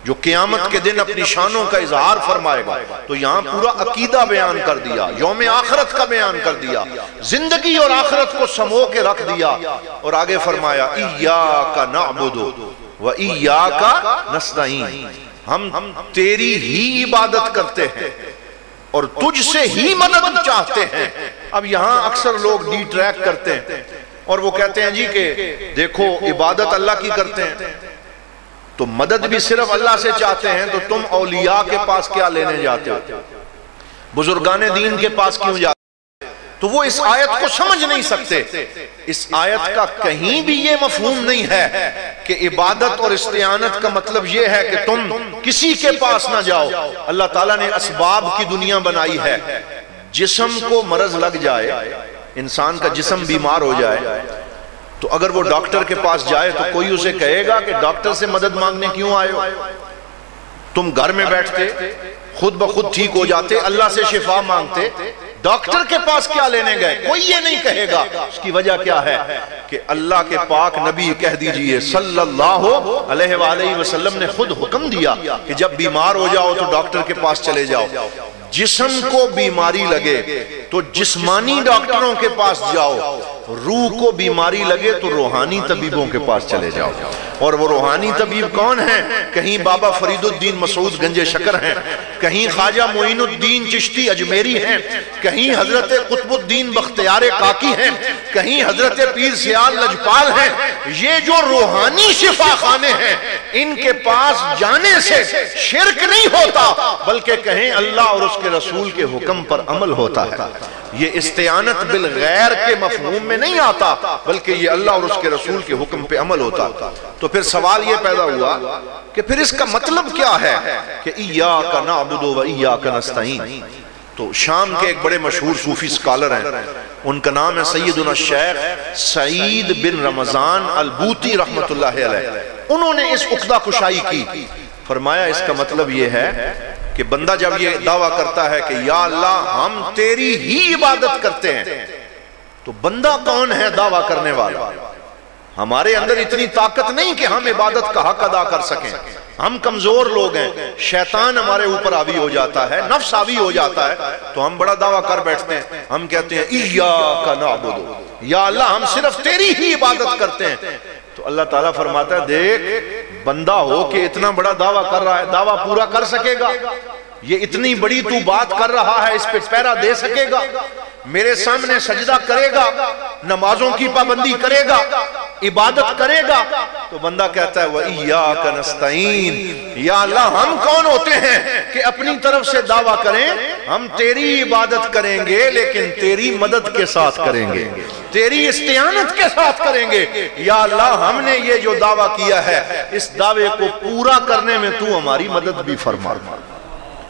جو قیامت کے دن اپنی شانوں کا اظہار فرمائے گا، تو یہاں پورا عقیدہ بیان کر دیا، یوم آخرت کا بیان کر دیا، زندگی اور آخرت کو سمو کے رکھ دیا، اور آگے فرمایا ایاک نعبد و ایاک نستعین، ہم تیری ہی عبادت کرتے ہیں اور تجھ سے ہی مدد چاہتے ہیں۔ اب یہاں اکثر لوگ ڈی ٹریک کرتے ہیں اور وہ کہتے ہیں جی کہ دیکھو عبادت اللہ کی کرتے ہیں تو مدد بھی صرف اللہ سے چاہتے ہیں، تو تم اولیاء کے پاس کیا لینے جاتے ہو، بزرگان دین کے پاس کیوں جاتے ہو؟ تو وہ اس آیت کو سمجھ نہیں سکتے۔ اس آیت کا کہیں بھی یہ مفہوم نہیں ہے کہ عبادت اور استعانت کا مطلب یہ ہے کہ تم کسی کے پاس نہ جاؤ۔ اللہ تعالیٰ نے اسباب کی دنیا بنائی ہے۔ جسم کو مرض لگ جائے، انسان کا جسم بیمار ہو جائے، تو اگر وہ ڈاکٹر کے پاس جائے تو کوئی اسے کہے گا کہ ڈاکٹر سے مدد مانگنے کیوں آئے ہو؟ تم گھر میں بیٹھتے خود بخود ٹھیک ہو جاتے، اللہ سے شفا مانگتے، ڈاکٹر کے پاس کیا لینے گئے؟ کوئی یہ نہیں کہے گا۔ اس کی وجہ کیا ہے کہ اللہ کے پاک نبی کہہ دیجئے صلی اللہ علیہ وآلہ وسلم نے خود حکم دیا کہ جب بیمار ہو جاؤ تو ڈاکٹر کے پاس چلے جاؤ۔ جسم کو بیماری لگے تو جسمانی ڈاکٹروں کے پاس جاؤ، روح کو بیماری لگے تو روحانی طبیبوں کے پاس چلے جاؤ۔ اور وہ روحانی طبیب کون ہیں؟ کہیں بابا فرید الدین مسعود گنج شکر ہیں، کہیں خواجہ معین الدین چشتی اجمیری ہیں، کہیں حضرت قطب الدین بختیار کاکی ہیں، کہیں حضرت پیر سیال لجپال ہیں۔ یہ جو روحانی شفا خانے ہیں، ان کے پاس جانے سے شرک نہیں ہوتا، بلکہ کہیں اللہ اور اس کے رسول کے حکم پر عمل ہوتا ہے۔ یہ استعانت بالغیر کے مفہوم میں نہیں آتا، بلکہ یہ اللہ اور اس کے رسول کے حکم پہ عمل ہوتا۔ تو پھر سوال یہ پیدا ہوا کہ پھر اس کا مطلب کیا ہے کہ ایاک نعبد و ایاک نستعین؟ تو شام کے ایک بڑے مشہور صوفی سکالر ہیں، ان کا نام ہے سیدنا الشیخ سعید بن رمضان البوتی رحمت اللہ علیہ۔ انہوں نے اس عقدہ کشائی کی، فرمایا اس کا مطلب یہ ہے کہ بندہ جب یہ دعویٰ کرتا ہے کہ یا اللہ ہم تیری ہی عبادت کرتے ہیں، تو بندہ کون ہے دعویٰ کرنے والا؟ ہمارے اندر اتنی طاقت نہیں کہ ہم عبادت کا حق ادا کر سکیں، ہم کمزور لوگ ہیں، شیطان ہمارے اوپر حاوی ہو جاتا ہے، نفس حاوی ہو جاتا ہے، تو ہم بڑا دعویٰ کر بیٹھتے ہیں، ہم کہتے ہیں ایاک نعبد، یا اللہ ہم صرف تیری ہی عبادت کرتے ہیں۔ تو اللہ تعالیٰ فرماتا ہے دیکھ بندہ ہو کہ اتنا بڑا دعویٰ کر رہا ہے، دعویٰ پورا کر سکے گا؟ یہ اتنی بڑی تو بات کر رہا ہے، اس پہ پیرا دے سکے گا؟ میرے سامنے سجدہ کرے گا، نمازوں کی پابندی کرے گا، عبادت کرے گا تو بندہ کہتا ہے وَإِيَّاكَ نَسْتَعِينُ، یا اللہ ہم کون ہوتے ہیں کہ اپنی طرف سے دعویٰ کریں؟ ہم تیری عبادت کریں گے لیکن تیری مدد کے ساتھ کریں گے، تیری استعانت کے ساتھ کریں گے۔ یا اللہ ہم نے یہ جو دعویٰ کیا ہے اس دعوے کو پورا کرنے میں تو ہماری مدد بھی فرما۔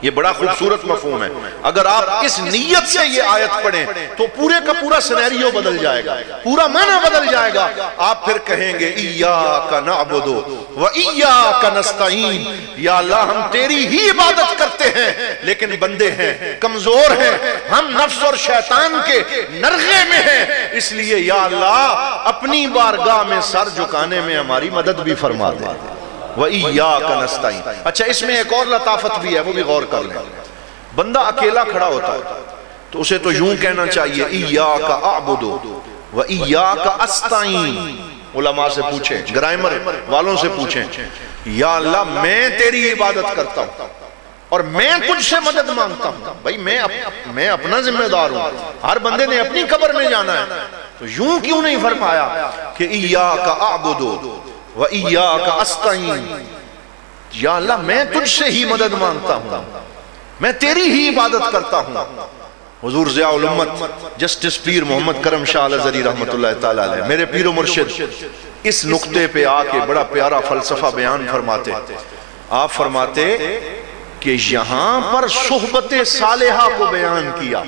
یہ بڑا خوبصورت مفہوم ہے۔ اگر آپ اس نیت سے یہ آیت پڑھیں تو پورے کا پورا سینیریو بدل جائے گا، پورا معنی بدل جائے گا۔ آپ پھر کہیں گے ایاک نعبد و ایاک نستعین، یا اللہ ہم تیری ہی عبادت کرتے ہیں لیکن بندے ہیں، کمزور ہیں، ہم نفس اور شیطان کے نرغے میں ہیں، اس لیے یا اللہ اپنی بارگاہ میں سر جھکانے میں ہماری مدد بھی فرما دے۔ وَإِيَّاكَ نَسْتَعِينُ۔ اچھا اس میں ایک اور لطافت بھی ہے، وہ بھی غور کر لیں۔ بندہ اکیلا کھڑا ہوتا ہے تو اسے تو یوں کہنا چاہیے ایاک اعبد و ایاک استعین۔ علماء سے پوچھیں، گرامر والوں سے پوچھیں، یا اللہ میں تیری عبادت کرتا ہوں اور میں تجھ سے مدد مانگتا ہوں۔ بھائی میں اپنا ذمہ دار ہوں، ہر بندے نے اپنی قبر میں جانا ہے، تو یوں کیوں نہیں فرمایا کہ ایاک اعبد وَإِيَّاكَ أَسْتَعِينُ، یا اللہ میں تجھ سے ہی مدد مانگتا ہوں، میں تیری ہی عبادت کرتا ہوں۔ حضور ضیاء الامت جسٹس پیر محمد کرم شاہ الازہری رحمت اللہ تعالیٰ علیہ میرے پیر و مرشد اس نقطے پہ آ کے بڑا پیارا فلسفہ بیان فرماتے۔ آپ فرماتے کہ یہاں پر صحبت صالحہ کو بیان کیا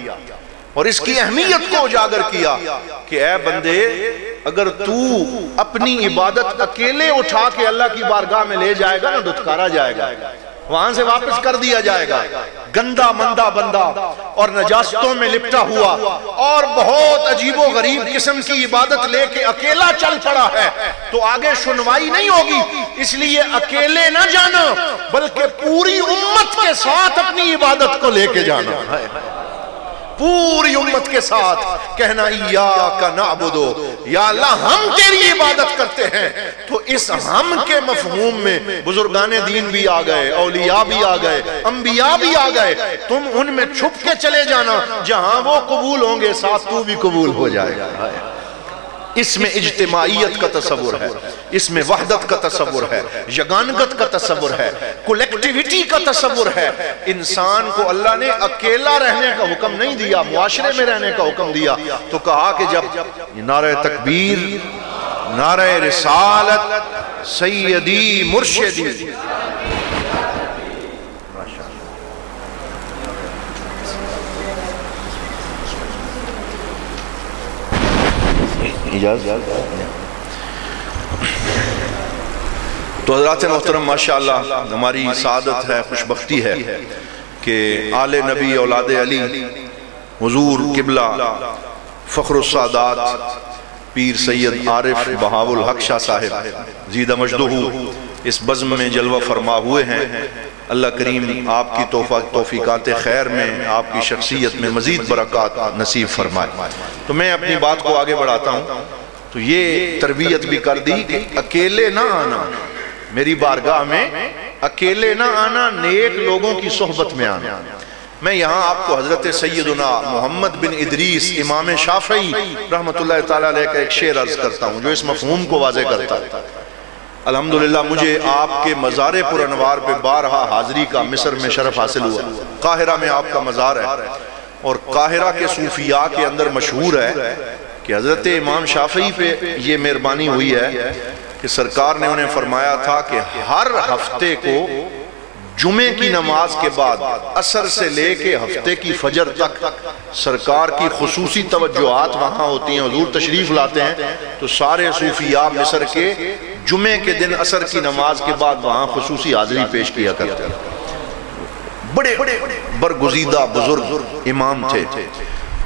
اور اس کی اہمیت کو اجاگر کیا کہ اے بندے اگر تو اپنی عبادت اکیلے اٹھا کے اللہ کی بارگاہ میں لے جائے گا نا، دھتکارا جائے گا، وہاں سے واپس کر دیا جائے گا، گندا مندہ بندہ اور نجاستوں میں لپٹا ہوا اور بہت عجیب و غریب قسم کی عبادت لے کے اکیلا چل پڑا ہے تو آگے سنوائی نہیں ہوگی۔ اس لیے اکیلے نہ جانا بلکہ پوری امت کے ساتھ اپنی عبادت کو لے کے جانا، پوری امت کے ساتھ کہنا ایاک نعبد، یا اللہ ہم تیری عبادت کرتے ہیں۔ تو اس ہم کے مفہوم میں بزرگان دین بھی آ گئے، اولیاء بھی آ گئے، انبیاء بھی آ گئے۔ تم ان میں چھپ کے چلے جانا، جہاں وہ قبول ہوں گے ساتھ تو بھی قبول ہو جائے گا۔ اس میں اجتماعیت کا تصور ہے، اس میں وحدت کا تصور ہے، یگانگت کا تصور ہے، کولیکٹیویٹی کا تصور ہے۔ انسان کو اللہ نے اکیلا رہنے کا حکم نہیں دیا، معاشرے میں رہنے کا حکم دیا۔ تو کہا کہ جب نعرہ تکبیر، نعرہ رسالت، سیدی مرشدی، تو حضرات محترم ماشاءاللہ ہماری سعادت ہے، خوشبختی ہے کہ آل نبی اولاد علی حضور قبلہ فخر السادات پیر سید عارف بہاء الحق شاہ صاحب زیدہ مجدہ اس بزم میں جلوہ فرما ہوئے ہیں۔ اللہ کریم آپ کی توفیقات خیر میں، آپ کی شخصیت میں مزید برکات نصیب فرمائے۔ تو میں اپنی بات کو آگے بڑھاتا ہوں تو یہ تربیت بھی کر دی کہ اکیلے نہ آنا، میری بارگاہ میں اکیلے نہ آنا، نیک لوگوں کی صحبت میں آنا۔ میں یہاں آپ کو حضرت سیدنا محمد بن ادریس امام شافعی رحمت اللہ تعالیٰ علیہ کا ایک شعر عرض کرتا ہوں جو اس مفہوم کو واضح کرتا ہے۔ الحمدللہ مجھے آپ کے مزار پر انوار پہ بارہا حاضری کا مصر میں شرف حاصل ہوا۔ قاہرہ میں آپ کا مزار ہے اور قاہرہ کے صوفیاء کے اندر مشہور ہے کہ حضرت امام شافعی پہ یہ مہربانی ہوئی ہے کہ سرکار نے انہیں فرمایا تھا کہ ہر ہفتے کو جمعے کی نماز کے بعد عصر سے لے کے ہفتے کی فجر تک سرکار کی خصوصی توجہات وہاں ہوتی ہیں، حضور تشریف لاتے ہیں تو سارے صوفیاء مصر کے جمعے کے دن عصر کی نماز کے بعد وہاں خصوصی حاضری پیش کیا کرتے ہیں۔ بڑے برگزیدہ بزرگ امام تھے۔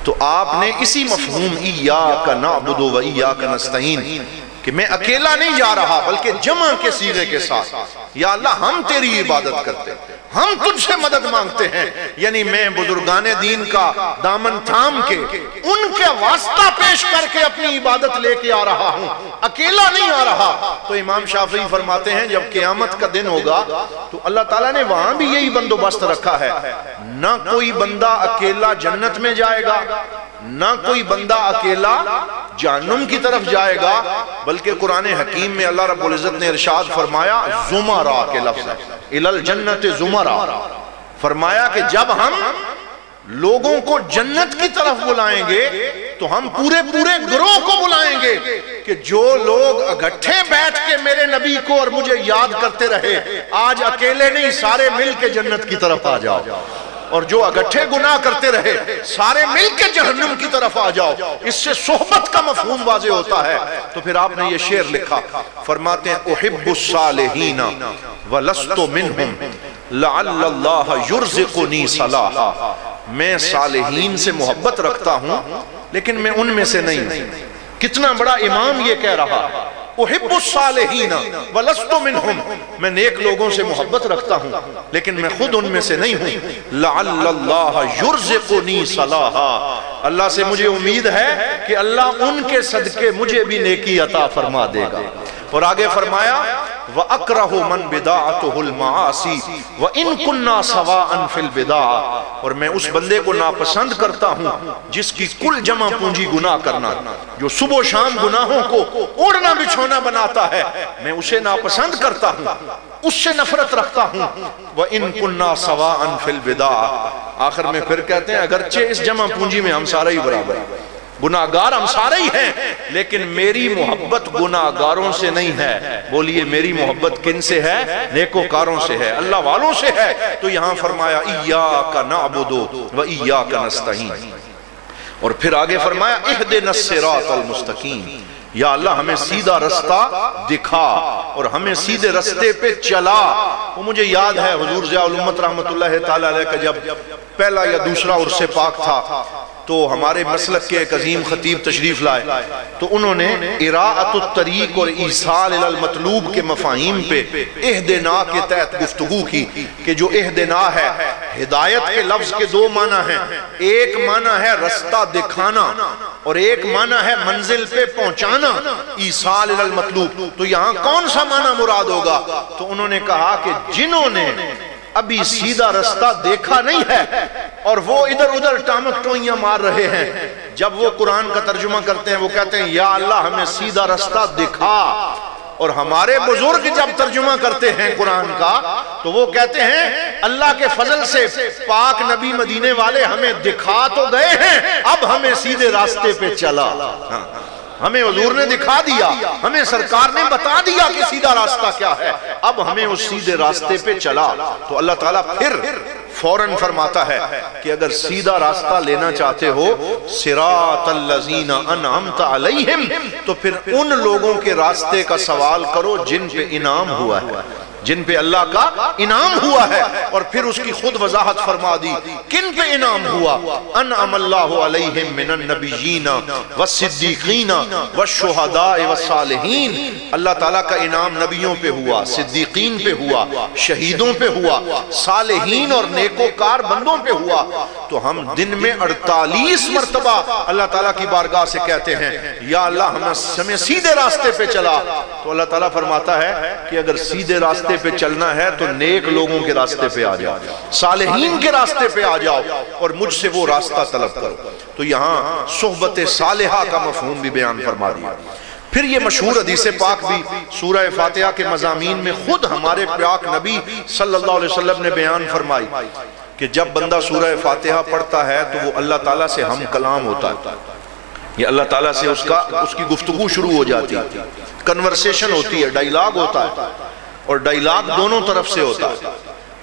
تو آپ نے اسی مفہوم ایاک نعبد و ایاک نستعین کہ میں اکیلا نہیں جا رہا بلکہ جمع کے صیغے کے ساتھ، یا اللہ ہم تیری عبادت کرتے ہیں، ہم تجھ سے مدد مانگتے ہیں، یعنی میں بزرگان دین کا دامن تھام کے ان کے واسطہ پیش کر کے اپنی عبادت لے کے آ رہا ہوں، اکیلا نہیں آ رہا۔ تو امام شافعی فرماتے ہیں جب قیامت کا دن ہوگا تو اللہ تعالیٰ نے وہاں بھی یہی بندوبست رکھا ہے، نہ کوئی بندہ اکیلا جنت میں جائے گا، نہ کوئی بندہ اکیلا جہنم کی طرف جائے گا، بلکہ قرآن حکیم میں اللہ رب العزت نے ارشاد فرمایا زمرہ کے لفظ الی الجنت زمرہ، فرمایا کہ جب ہم لوگوں کو جنت کی طرف بلائیں گے تو ہم پورے گروہ کو بلائیں گے کہ جو لوگ اکٹھے بیٹھ کے میرے نبی کو اور مجھے یاد کرتے رہے، آج اکیلے نہیں، سارے مل کے جنت کی طرف آ جاؤ، اور جو اکٹھے گناہ کرتے رہے سارے مل کے جہنم کی طرف آ جاؤ۔ اس سے صحبت کا مفہوم واضح ہوتا ہے۔ تو پھر آپ نے یہ شعر لکھا، فرماتے ہیں احب الصالحین ولست منہم لعل اللہ یرزقنی صلاحا، میں صالحین سے محبت رکھتا ہوں لیکن میں ان میں سے نہیں ہوں۔ کتنا بڑا امام یہ کہہ رہا ہے، احب الصالحین ولست منہم، میں نیک لوگوں سے محبت رکھتا ہوں لیکن میں خود ان میں سے نہیں ہوں۔ لعل اللہ یرزقنی صلاحا، اللہ سے مجھے امید ہے کہ اللہ ان کے صدقے مجھے بھی نیکی عطا فرما دے گا۔ اور آگے فرمایا وَأَكْرَهُ مَنْ بِدَاعَتُهُ الْمَعَاصِي وَإِن كُنَّا سَوَاءً فِي الْبِدَاعَ، اور میں اس بندے کو ناپسند کرتا ہوں جس کی کل جمع پونجی گناہ کرنا، جو صبح و شام گناہوں کو اوڑھنا بچھونا بناتا ہے، میں اسے ناپسند کرتا ہوں، اس سے نفرت رکھتا ہوں۔ وَإِن كُنَّا سَوَاءً فِي الْبِدَاعَ، آخر میں پھر کہتے ہیں اگرچہ اس جمع پونجی میں ہم سارے ہی برابر ہیں، گناہگار ہم سارے ہی ہیں، لیکن میری محبت گناہگاروں سے نہیں ہے۔ بولیے میری محبت کن سے ہے؟ نیکوکاروں سے ہے، اللہ والوں سے ہے۔ تو یہاں فرمایا ایاک نعبد و ایاک نستعین، اور پھر آگے فرمایا اہدنا الصراط المستقیم، یا اللہ ہمیں سیدھا رستہ دکھا اور ہمیں سیدھے رستے پہ چلا۔ وہ مجھے یاد ہے حضور ضیاء الامت رحمت اللہ تعالیٰ علیہ کا جب پہلا یا دوسرا عرص پاک تھا تو ہمارے مسلک کے ایک عظیم خطیب تشریف لائے، تو انہوں نے اراءۃ الطریق اور ایصال الی المطلوب کے مفاہیم پہ اہدنا کے تحت گفتگو کی کہ جو اہدنا ہے، ہدایت کے لفظ کے دو معنی ہیں، ایک معنی ہے رستہ دکھانا اور ایک معنی ہے منزل پہ پہنچانا، ایصال الی المطلوب۔ تو یہاں کون سا معنی مراد ہوگا؟ تو انہوں نے کہا کہ جنہوں نے ابھی سیدھا رستہ دیکھا نہیں ہے اور وہ ادھر ادھر ٹامک ٹوئیاں مار رہے ہیں، جب وہ قرآن کا ترجمہ کرتے ہیں وہ کہتے ہیں یا اللہ ہمیں سیدھا رستہ دکھا، اور ہمارے بزرگ جب ترجمہ کرتے ہیں قرآن کا تو وہ کہتے ہیں اللہ کے فضل سے پاک نبی مدینے والے ہمیں دکھا تو گئے ہیں، اب ہمیں سیدھے راستے پہ چلا، ہمیں حضور نے دکھا دیا، ہمیں سرکار نے بتا دیا کہ سیدھا راستہ کیا ہے، اب ہمیں اس سیدھے راستے پہ چلا۔ تو اللہ تعالیٰ پھر فوراً فرماتا ہے کہ اگر سیدھا راستہ لینا چاہتے ہو صراط الذین انعمت علیہم، تو پھر ان لوگوں کے راستے کا سوال کرو جن پہ انعام ہوا ہے، جن پہ اللہ کا انعام ہوا ہے، اور پھر اس کی خود وضاحت فرما دی کن پہ انعام ہوا۔ انعم اللہ علیہم من النبیین والصدیقین والشہداء والصالحین، اللہ تعالیٰ کا انعام نبیوں پہ ہوا، صدیقین پہ ہوا، شہیدوں پہ ہوا، صالحین اور نیکوکار بندوں پہ ہوا۔ تو ہم دن میں 48 مرتبہ اللہ تعالیٰ کی بارگاہ سے کہتے ہیں یا اللہ ہمیں سیدھے راستے پہ چلا۔ تو اللہ تعالیٰ فرماتا ہے کہ اگر سیدھے راستے پہ چلنا ہے تو نیک لوگوں کے راستے پہ آ جاؤ، صالحین کے راستے پہ آ جاؤ اور مجھ سے وہ راستہ طلب کرو۔ تو یہاں صحبت صالحہ کا مفہوم بھی بیان فرما دیا۔ پھر یہ مشہور حدیث پاک بھی سورہ فاتحہ کے مضامین میں خود ہمارے پاک نبی صلی اللہ علیہ وسلم نے بیان فرمائی کہ جب بندہ سورہ فاتحہ پڑھتا ہے تو وہ اللہ تعالیٰ سے ہم کلام ہوتا ہے، یہ اللہ تعالیٰ سے اس کی گفتگو شروع ہو جاتی ہے، کنورسیشن ہوتی ہے، ڈائیلاگ ہوتا ہے، اور ڈائیلاگ دونوں طرف سے ہوتا ہے،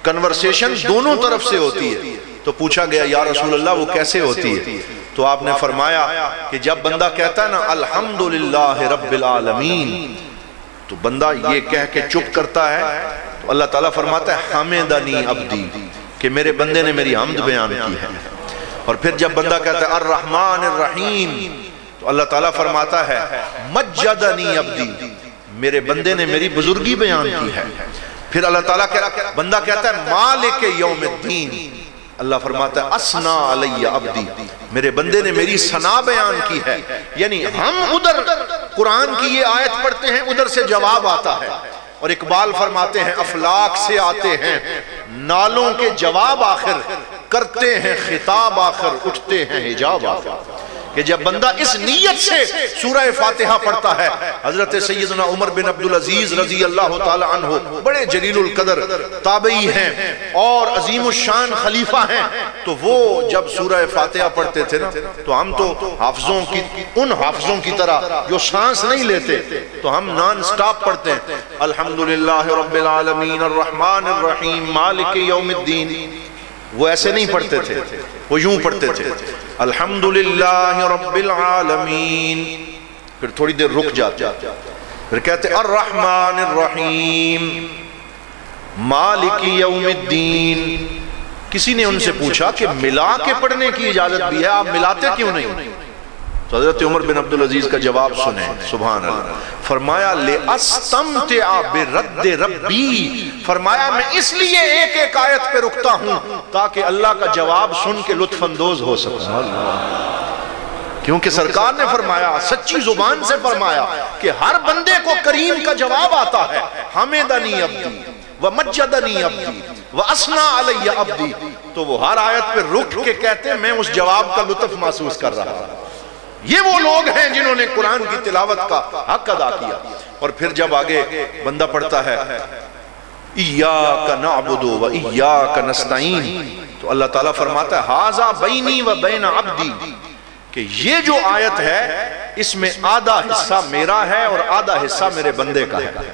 کنورسیشن دونوں طرف سے ہوتی ہے۔ تو پوچھا گیا یا رسول اللہ وہ کیسے ہوتی ہے؟ تو آپ نے فرمایا کہ جب بندہ کہتا ہے نا الحمدللہ رب العالمین، تو بندہ یہ کہہ کے چپ کرتا ہے تو اللہ تعالیٰ فرماتا ہے حمدنی عبدی، کہ میرے بندے نے میری حمد بیان کی ہے۔ اور پھر جب بندہ کہتا ہے الرحمن الرحیم، تو اللہ تعالیٰ فرماتا ہے مجدنی عبدی، میرے بندے نے میری بزرگی بیان کی ہے۔ پھر اللہ تعالیٰ بندہ کہتا ہے مالک یوم الدین، اللہ فرماتا ہے اسنا علی عبدی، میرے بندے نے میری ثنا بیان کی ہے۔ یعنی ہم ادھر قرآن کی یہ آیت پڑھتے ہیں، ادھر سے جواب آتا ہے، اور اقبال فرماتے ہیں افلاک سے آتے ہیں نالوں کے جواب آخر، کرتے ہیں خطاب آخر، اٹھتے ہیں حجاب آخر۔ کہ جب بندہ اس نیت سے سورہ فاتحہ پڑھتا ہے. حضرت سیدنا عمر بن عبدالعزیز رضی اللہ تعالی عنہ بڑے جلیل القدر تابعی ہیں اور عظیم الشان خلیفہ ہیں, تو وہ جب سورہ فاتحہ پڑھتے تھے نا تو ہم تو ان حافظوں کی طرح جو سانس نہیں لیتے, تو ہم نان سٹاپ پڑھتے ہیں الحمدللہ رب العالمین الرحمن الرحیم مالک یوم الدین. وہ ایسے نہیں پڑھتے تھے, وہ یوں پڑھتے تھے الحمدللہ رب العالمین, پھر تھوڑی دیر رک جاتے, پھر کہتے الرحمن الرحیم مالک یوم الدین. کسی نے ان سے پوچھا کہ ملا کے پڑھنے کی اجازت بھی ہے, آپ ملاتے کیوں نہیں؟ تو حضرت عمر بن عبدالعزیز کا جواب سنیں, سبحان اللہ. فرمایا لِأَسْتَمْتِعَ بِرَدِّ رَبِّي, فرمایا میں اس لیے ایک ایک آیت پہ رکتا ہوں تاکہ اللہ کا جواب سن کے لطف اندوز ہو سکتا. کیونکہ سرکار نے فرمایا, سچی زبان سے فرمایا کہ ہر بندے کو کریم کا جواب آتا ہے, حمدنی عبدی ومجدنی عبدی واسنا علی عبدی. تو وہ ہر آیت پہ رک کے کہتے ہیں میں اس جواب کا لطف محسوس کر رہا ہوں. یہ وہ لوگ ہیں جنہوں نے قرآن کی تلاوت کا حق ادا کیا. اور پھر جب آگے بندہ پڑھتا ہے ایاک نعبد و ایاک نستعین, تو اللہ تعالیٰ فرماتا ہے ھذا بینی و بین عبدی, کہ یہ جو آیت ہے اس میں آدھا حصہ میرا ہے اور آدھا حصہ میرے بندے کا ہے.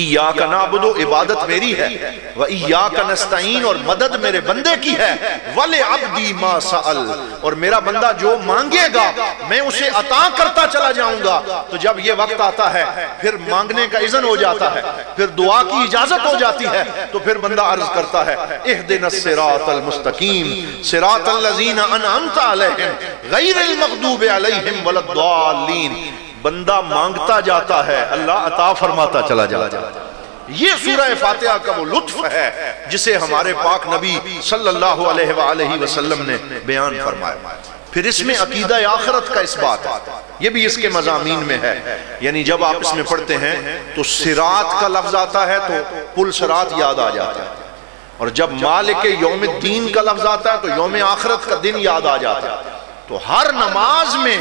ایاک نعبد, عبادت میری ہے, و ایاک نستعین, اور مدد میرے بندے کی ہے, وَلِعَبْدِي مَا سَأَلْ, اور میرا بندہ جو مانگے گا میں اسے عطا کرتا چلا جاؤں گا. تو جب یہ وقت آتا ہے پھر مانگنے کا اذن ہو جاتا ہے, پھر دعا کی اجازت ہو جاتی ہے, تو پھر بندہ عرض کرتا ہے اہدنا الصراط المستقیم صراط الذین انعمت علیہم غیر المغضوب علیہم ولا الضالین. بندہ مانگتا جاتا ہے, اللہ عطا فرماتا چلا جاتا ہے. یہ سورہ فاتحہ کا وہ لطف ہے جسے ہمارے پاک نبی صلی اللہ علیہ وآلہ وسلم نے بیان فرمایا. پھر اس میں عقیدہ آخرت کا اس بات ہے, یہ بھی اس کے مضامین میں ہے. یعنی جب آپ اس میں پڑھتے ہیں تو صراط کا لفظ آتا ہے تو پل صراط یاد آ جاتا ہے, اور جب مالک یوم الدین کا لفظ آتا ہے تو یوم آخرت کا دن یاد آ جاتا ہے. تو ہر نماز میں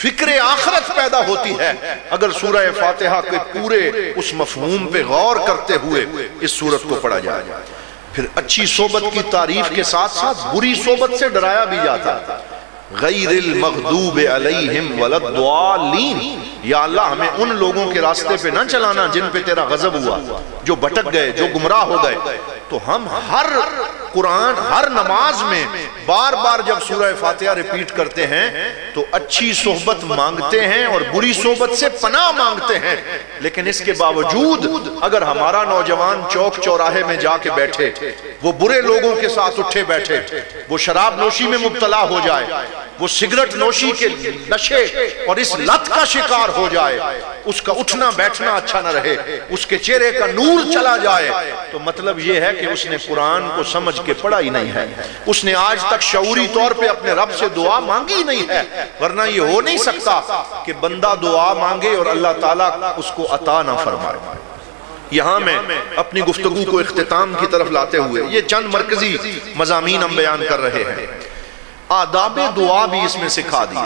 فکر آخرت پیدا ہوتی ہے اگر سورہ فاتحہ کے پورے اس مفہوم پہ غور کرتے ہوئے اس سورت کو پڑھا جائے. پھر اچھی صحبت کی تعریف کے ساتھ ساتھ بری صحبت سے ڈرایا بھی جاتا ہے, غیر المغضوب علیہم ولا الضالین, یا اللہ ہمیں ان لوگوں کے راستے پہ نہ چلانا جن پہ تیرا غضب ہوا, جو بھٹک گئے, جو گمراہ ہو گئے. تو ہم ہر قرآن ہر نماز میں بار بار جب سورہ فاتحہ ریپیٹ کرتے ہیں تو اچھی صحبت مانگتے ہیں اور بری صحبت سے پناہ مانگتے ہیں. لیکن اس کے باوجود اگر ہمارا نوجوان چوک چوراہے میں جا کے بیٹھے, وہ برے لوگوں کے ساتھ اٹھے بیٹھے, وہ شراب نوشی میں مبتلا ہو جائے, وہ سگریٹ نوشی کے نشے اور اس لت کا شکار ہو جائے, اس کا اٹھنا بیٹھنا اچھا نہ رہے, اس کے چہرے کا نور چلا جائے, تو مطلب یہ ہے کہ اس نے قرآن کو سمجھ کے پڑھا ہی نہیں ہے, اس نے آج تک شعوری طور پہ اپنے رب سے دعا مانگی ہی نہیں ہے. ورنہ یہ ہو نہیں سکتا کہ بندہ دعا مانگے اور اللہ تعالیٰ اس کو عطا نہ فرمائے. یہاں میں اپنی گفتگو کو اختتام کی طرف لاتے ہوئے یہ چند مرکزی مضامین ہم بیان کر رہے ہیں. آداب دعا بھی اس میں سکھا دی,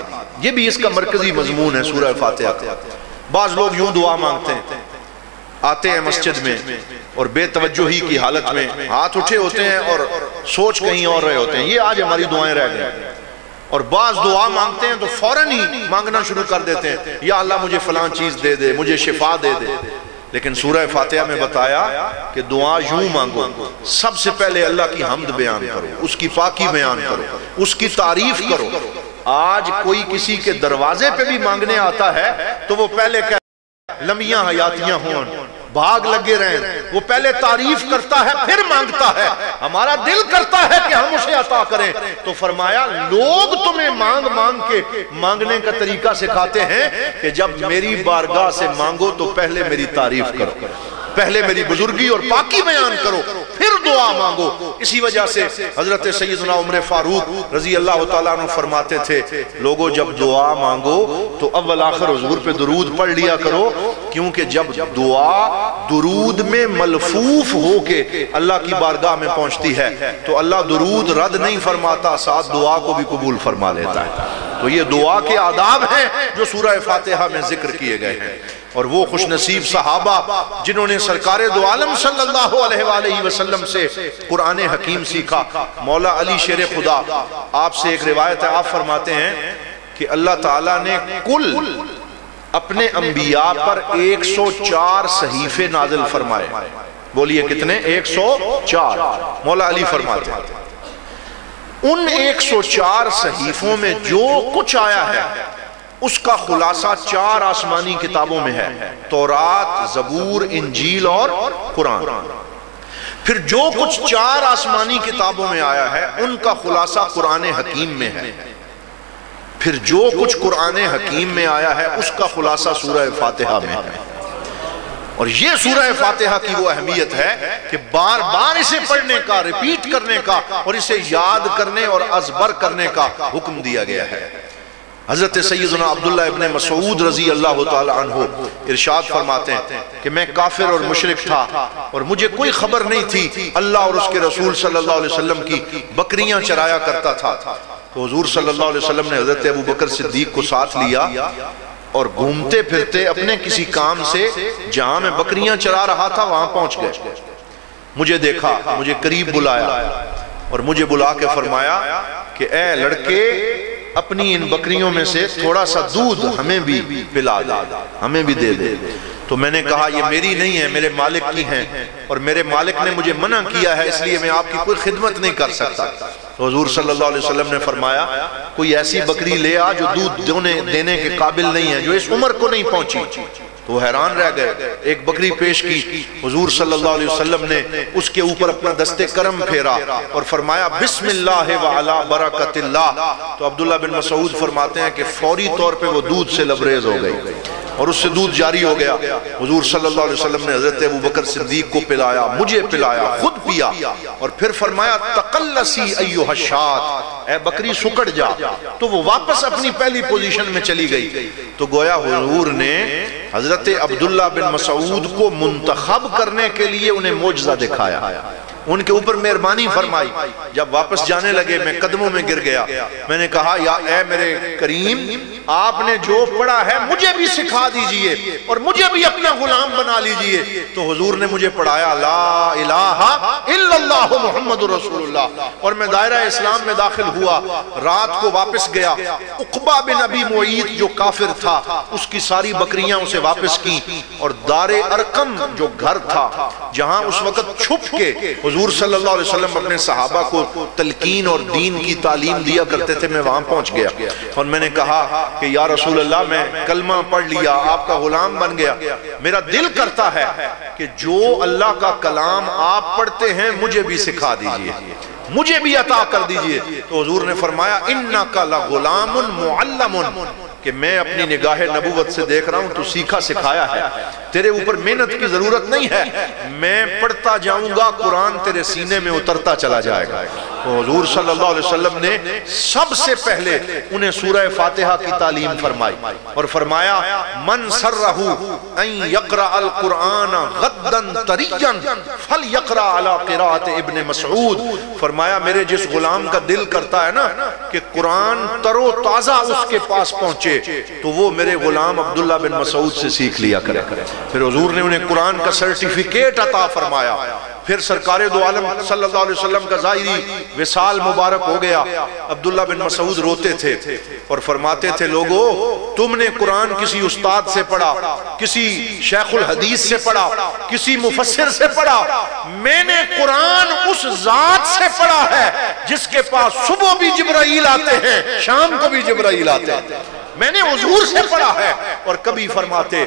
یہ بھی اس کا مرکزی مضمون ہے سورہ فاتحہ کا. بعض لوگ یوں دعا مانگتے ہیں, آتے ہیں مسجد میں اور بے توجہی کی حالت میں ہاتھ اٹھے ہوتے ہیں اور سوچ کہیں اور رہے ہوتے ہیں, یہ آج ہماری دعائیں رہ گئیں. اور بعض دعا مانگتے ہیں تو فوراً ہی مانگنا شروع کر دیتے ہیں, یا اللہ مجھے فلاں چیز دے دے, مجھے شفا دے دے. لیکن سورہ فاتحہ میں بتایا کہ دعا یوں مانگو, سب سے پہلے اللہ کی حمد بیان کرو, اس کی پاکی بیان کرو, اس کی تعریف کرو. آج کوئی کسی کے دروازے پہ بھی مانگنے آتا ہے تو وہ پہلے لمحیاں حیاتیاں ہوں, بھاگ لگے رہیں, وہ پہلے تعریف کرتا ہے پھر مانگتا ہے. ہمارا دل کرتا ہے کہ ہم اسے عطا کریں, تو فرمایا لوگ تمہیں مانگ مانگ کے مانگنے کا طریقہ سکھاتے ہیں کہ جب میری بارگاہ سے مانگو تو پہلے میری تعریف کرو, پہلے میری بزرگی اور پاکی بیان کرو, پھر دعا مانگو. اسی وجہ سے حضرت سیدنا عمر فاروق رضی اللہ تعالیٰ عنہ فرماتے تھے, لوگوں جب دعا مانگو تو اول آخر حضور پہ درود پڑھ لیا کرو, کیونکہ جب دعا درود میں ملفوف ہو کے اللہ کی بارگاہ میں پہنچتی ہے تو اللہ درود رد نہیں فرماتا, ساتھ دعا کو بھی قبول فرما لیتا ہے. تو یہ دعا کے آداب ہیں جو سورہ فاتحہ میں ذکر کیے گئے ہیں. اور وہ خوش نصیب صحابہ جنہوں نے سرکار دو عالم صلی اللہ علیہ وآلہ وسلم سے قرآن حکیم سیکھا. مولا علی شیر خدا آپ سے ایک روایت ہے، آپ فرماتے ہیں کہ اللہ تعالیٰ نے کل اپنے انبیاء پر 104 صحیفے نازل فرمائے. بولیے کتنے؟ 104. مولا علی فرماتے ہیں ان 104 صحیفوں میں جو کچھ آیا ہے اس کا خلاصہ 4 آسمانی کتابوں میں ہے، تورات، زبور، انجیل اور قرآن. پھر جو کچھ 4 آسمانی کتابوں میں آیا ہے ان کا خلاصہ قرآن حکیم میں ہے. پھر جو کچھ قرآن حکیم میں آیا ہے اس کا خلاصہ سورہ فاتحہ میں ہے. اور یہ سورہ فاتحہ کی وہ اہمیت ہے کہ بار بار اسے پڑھنے کا، ریپیٹ کرنے کا اور اسے یاد کرنے اور ازبر کرنے کا حکم دیا گیا ہے. حضرت سیدنا عبداللہ ابن مسعود رضی اللہ تعالی عنہ ارشاد فرماتے ہیں کہ میں کافر اور مشرک تھا اور مجھے کوئی خبر نہیں تھی، اللہ اور اس کے رسول صلی اللہ علیہ وسلم کی بکریاں چرایا کرتا تھا. تو حضور صلی اللہ علیہ وسلم نے حضرت ابو بکر صدیق کو ساتھ لیا اور گھومتے پھرتے اپنے کسی کام سے جہاں میں بکریاں چرا رہا تھا وہاں پہنچ گئے. مجھے دیکھا، مجھے قریب بلایا اور مجھے بلا کے فرمایا کہ اے لڑکے، اپنی ان بکریوں میں سے تھوڑا سا دودھ ہمیں بھی پلا دے، ہمیں بھی دے دے. تو میں نے کہا یہ میری نہیں ہے، میرے مالک کی ہیں اور میرے مالک نے مجھے منع کیا ہے، اس لیے میں آپ کی کوئی خدمت نہیں کر سکتا. تو حضور صلی اللہ علیہ وسلم نے فرمایا کوئی ایسی بکری لے آ جو دودھ دینے کے قابل نہیں ہے، جو اس عمر کو نہیں پہنچی. تو وہ حیران رہ گئے. ایک بکری پیش کی، حضور صلی اللہ علیہ وسلم نے اس کے اوپر اپنا دست کرم پھیرا اور فرمایا بسم اللہ وعلا برکت اللہ. تو عبداللہ بن مسعود فرماتے ہیں کہ فوری طور پہ وہ دودھ سے لبریز ہو گئی اور اس سے دودھ جاری ہو گیا. حضور صلی اللہ علیہ وسلم نے حضرت ابو بکر صدیق کو پلایا، مجھے پلایا، خود پیا اور پھر فرمایا تقلسی ایھا الشاۃ، اے بکری سکڑ جا. تو وہ واپس اپنی پہلی پوزیشن میں چلی گئی. تو گویا حضور نے حضرت عبداللہ بن مسعود کو منتخب کرنے کے لیے انہیں معجزہ دکھایا، ان کے اوپر مہربانی فرمائی. جب واپس جانے لگے میں قدموں میں گر گیا. میں نے کہا یا اے میرے کریم، آپ نے جو پڑھا ہے مجھے بھی سکھا دیجئے اور مجھے بھی اپنا غلام بنا لیجئے. تو حضور نے مجھے پڑھایا لا الہ الا اللہ محمد رسول اللہ اور میں دائرہ اسلام میں داخل ہوا. رات کو واپس گیا. عقبہ بن ابی معیط جو کافر تھا اس کی ساری بکریاں اسے واپس کی اور دار ارقم جو گھر تھا جہاں اس وقت چھپ کے حضور صلی اللہ علیہ وسلم اپنے صحابہ کو تلقین اور دین کی تعلیم دیا کرتے تھے، میں وہاں پہنچ گیا اور میں نے کہا کہ یا رسول اللہ میں کلمہ پڑھ لیا، آپ کا غلام بن گیا. میرا دل کرتا ہے کہ جو اللہ کا کلام آپ پڑھتے ہیں مجھے بھی سکھا دیجئے، مجھے بھی عطا کر دیجئے. تو حضور نے فرمایا انک لغلام معلم، کہ میں اپنی نگاہ نبوت سے دیکھ رہا ہوں تو سیکھا سکھایا ہے، تیرے اوپر محنت کی ضرورت نہیں ہے، میں پڑھتا جاؤں گا قرآن تیرے سینے میں اترتا چلا جائے گا. تو حضور صلی اللہ علیہ وسلم نے سب سے پہلے انہیں سورہ فاتحہ کی تعلیم فرمائی اور فرمایا من سرہ ان یقرأ القرآن غدا طریا فلیقرأ علی قراءت ابن مسعود. فرمایا میرے جس غلام کا دل کرتا ہے نا کہ قرآن تر و تازہ اس کے پاس پہنچے تو وہ میرے غلام عبداللہ بن مسعود سے سیکھ لیا کرے. پھر حضور نے انہیں قرآن کا سرٹیفکیٹ عطا فرمایا. پھر سرکار دو عالم صلی اللہ علیہ وسلم کا ظاہری وصال مبارک ہو گیا. عبداللہ بن مسعود روتے تھے اور فرماتے تھے لوگو تم نے قرآن کسی استاد سے پڑھا، کسی شیخ الحدیث سے پڑھا، کسی مفسر سے پڑھا، میں نے قرآن اس ذات سے پڑھا ہے جس کے پاس صبح بھی جبرائیل آتے ہیں شام کو بھی جبرائیل آتے ہیں. میں نے حضور سے پڑھا ہے. اور کبھی فرماتے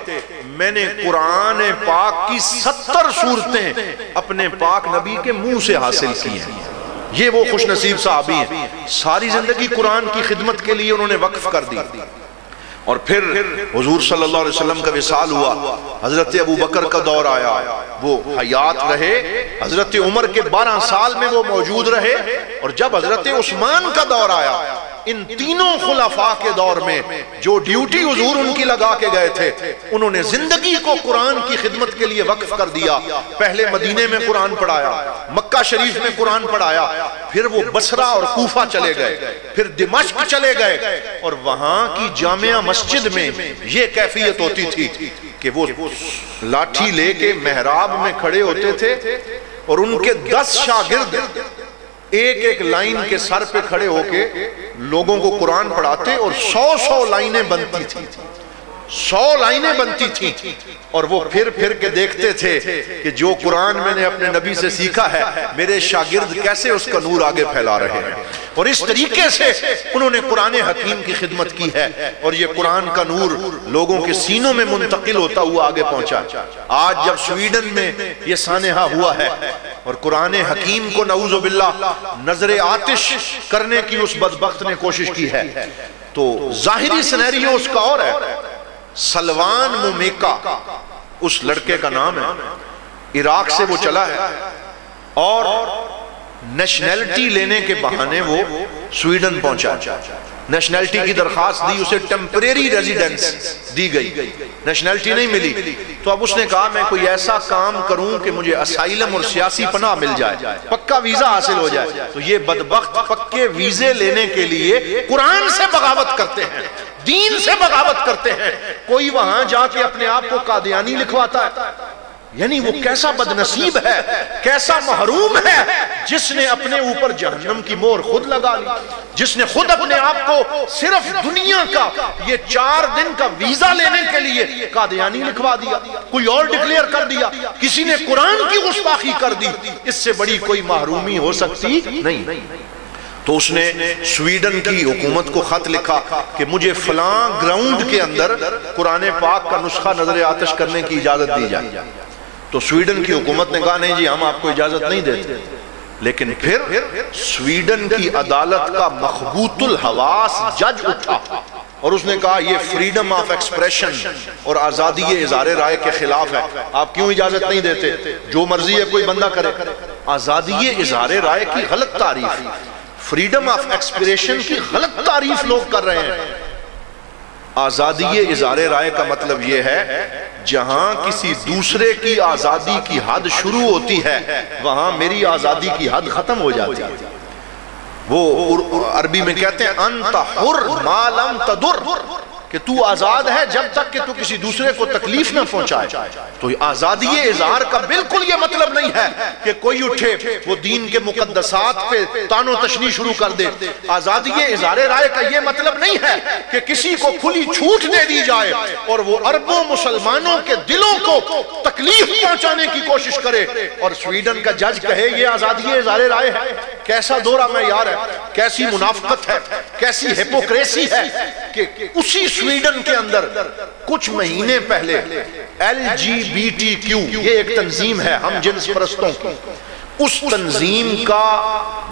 میں نے قرآن پاک کی 70 صورتیں اپنے پاک نبی کے منہ سے حاصل کی ہیں. یہ وہ خوش نصیب صحابی ہیں، ساری زندگی قرآن کی خدمت کے لیے انہوں نے وقف کر دی. اور پھر حضور صلی اللہ علیہ وسلم کا وصال ہوا، حضرت ابو بکر کا دور آیا، وہ حیات رہے. حضرت عمر کے 12 سال میں وہ موجود رہے اور جب حضرت عثمان کا دور آیا ان تینوں خلفاء کے دور میں جو ڈیوٹی حضور ان کی لگا کے گئے تھے، انہوں نے زندگی کو قرآن کی خدمت کے لیے وقف کر دیا۔ پہلے مدینے میں قرآن پڑھایا، مکہ شریف میں قرآن پڑھایا، پھر وہ بصرہ اور کوفہ چلے گئے، پھر دمشق چلے گئے، اور وہاں کی جامعہ مسجد میں یہ کیفیت ہوتی تھی کہ وہ لاٹھی لے کے محراب میں کھڑے ہوتے تھے اور ان کے 10 شاگرد ایک ایک لائن کے سر پہ کھڑے ہو کے لوگوں کو قرآن پڑھاتے، اور 100 لائنیں بنتی تھی، 100 لائنیں بنتی تھیں، اور وہ پھر کے دیکھتے تھے کہ جو قرآن میں نے اپنے نبی سے سیکھا ہے میرے شاگرد کیسے اس کا نور آگے پھیلا رہے ہیں، اور اس طریقے سے انہوں نے قرآن حکیم کی خدمت کی ہے، اور یہ قرآن کا نور لوگوں کے سینوں میں منتقل ہوتا ہوا آگے پہنچا۔ آج جب سویڈن میں یہ سانحہ ہوا ہے اور قرآن حکیم کو نعوذ باللہ نظر آتش کرنے کی اس بدبخت نے کوشش کی ہے، تو ظاہری سینیریو اس کا اور ہے۔ سلوان مومیکا اس لڑکے کا نام ہے، عراق سے وہ چلا ہے اور نیشنلٹی لینے کے بہانے وہ سویڈن پہنچا، نیشنلٹی کی درخواست دی، اسے ٹیمپریری ریزیڈنس دی گئی، نیشنلٹی نہیں ملی، تو اب اس نے کہا میں کوئی ایسا کام کروں کہ مجھے اسائلم اور سیاسی پناہ مل جائے، پکا ویزا حاصل ہو جائے۔ تو یہ بدبخت پکے ویزے لینے کے لیے قرآن سے بغاوت کرتے ہیں، دین سے بغاوت کرتے ہیں۔ کوئی وہاں جا کے اپنے آپ کو قادیانی لکھواتا ہے، یعنی وہ کیسا بدنصیب ہے، کیسا محروم ہے جس نے اپنے اوپر جہنم کی مہر خود لگا لی، جس نے خود اپنے آپ کو صرف دنیا کا یہ 4 دن کا ویزا لینے کے لیے قادیانی لکھوا دیا، کوئی اور ڈکلیئر کر دیا، کسی نے قرآن کی گستاخی کر دی، اس سے بڑی کوئی محرومی ہو سکتی نہیں۔ تو اس نے سویڈن کی حکومت کو خط لکھا کہ مجھے فلاں گراؤنڈ کے اندر قرآن پاک کا نسخہ نظر آتش کرنے کی اجازت دی جائے۔ تو سویڈن کی حکومت نے کہا نہیں جی ہم آپ کو اجازت نہیں دیتے، لیکن پھر سویڈن کی عدالت کا مخبوط الحواس جج اٹھا اور اس نے کہا یہ فریڈم آف ایکسپریشن اور آزادی اظہار رائے کے خلاف ہے، آپ کیوں اجازت نہیں دیتے؟ جو مرضی ہے کوئی بندہ کرے۔ آزادی اظہار رائے کی غلط تعریف، فریڈم آف ایکسپریشن کی غلط تعریف لوگ کر رہے ہیں۔ آزادی اظہار رائے کا مطلب یہ ہے جہاں کسی دوسرے کی آزادی کی حد شروع ہوتی ہے وہاں میری آزادی کی حد ختم ہو جاتی ہے۔ وہ عربی میں کہتے ہیں انت حر ما لم تضر، کہ تو آزاد ہے جب تک کہ تو کسی دوسرے کو تکلیف نہ پہنچائے۔ تو آزادی اظہار کا بالکل یہ مطلب نہیں ہے کہ کوئی اٹھے وہ دین کے مقدسات پہ تان و تشنیع شروع کر دے۔ آزادی اظہار رائے کا یہ مطلب نہیں ہے کہ کسی کو کھلی چھوٹ دے دی جائے اور وہ اربوں مسلمانوں کے دلوں کو تکلیف پہنچانے کی کوشش کرے اور سویڈن کا جج کہے یہ آزادی اظہار رائے ہے۔ کیسا دورہ معیار ہے، کیسی منافقت ہے، کیسی ہیپوکریسی ہے کہ اسی سویڈن کے اندر کچھ مہینے پہلے LGBTQ یہ ایک تنظیم ہے ہم جنس پرستوں کی، اس تنظیم کا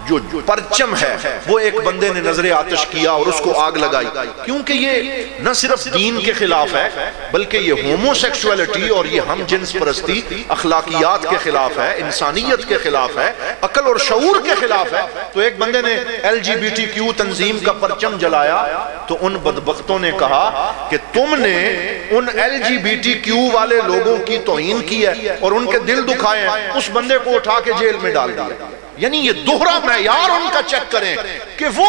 جو پرچم ہے وہ ایک بندے نے نظر آتش کیا اور اس کو آگ لگائی، کیونکہ یہ نہ صرف دین کے خلاف ہے بلکہ یہ ہومو سیکسولیٹی اور یہ ہم جنس پرستی اخلاقیات کے خلاف ہے، انسانیت کے خلاف ہے، عقل اور شعور کے خلاف ہے۔ تو ایک بندے نے LGBTQ تنظیم کا پرچم جلایا تو ان بدبختوں نے کہا کہ تم نے ان LGBTQ والے لوگوں کی توہین کی ہے اور ان کے دل دکھائے ہیں، اس بندے کو اٹھا کے جیل میں ڈال دیا۔ یعنی یہ دوہرا معیار ان کا چیک کریں کہ وہ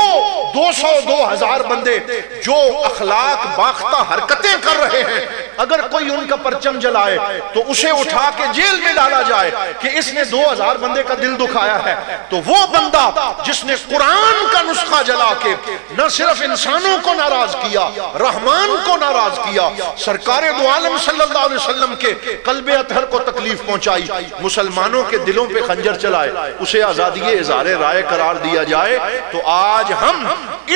200-2000 بندے جو اخلاق باختہ حرکتیں کر رہے ہیں اگر کوئی ان کا پرچم جلائے تو اسے اٹھا کے جیل میں ڈالا جائے کہ اس نے 2000 بندے کا دل دکھایا ہے۔ تو وہ بندہ جس نے قرآن کا نسخہ جلا کے نہ صرف انسانوں کو ناراض کیا، رحمان کو ناراض کیا، سرکار دو عالم صلی اللہ علیہ وسلم کے قلب اطہر کو تکلیف پہنچائی، مسلمانوں کے دلوں پہ خنجر چلائے، اسے آزادی اظہار رائے قرار دیا جائے۔ تو آج ہم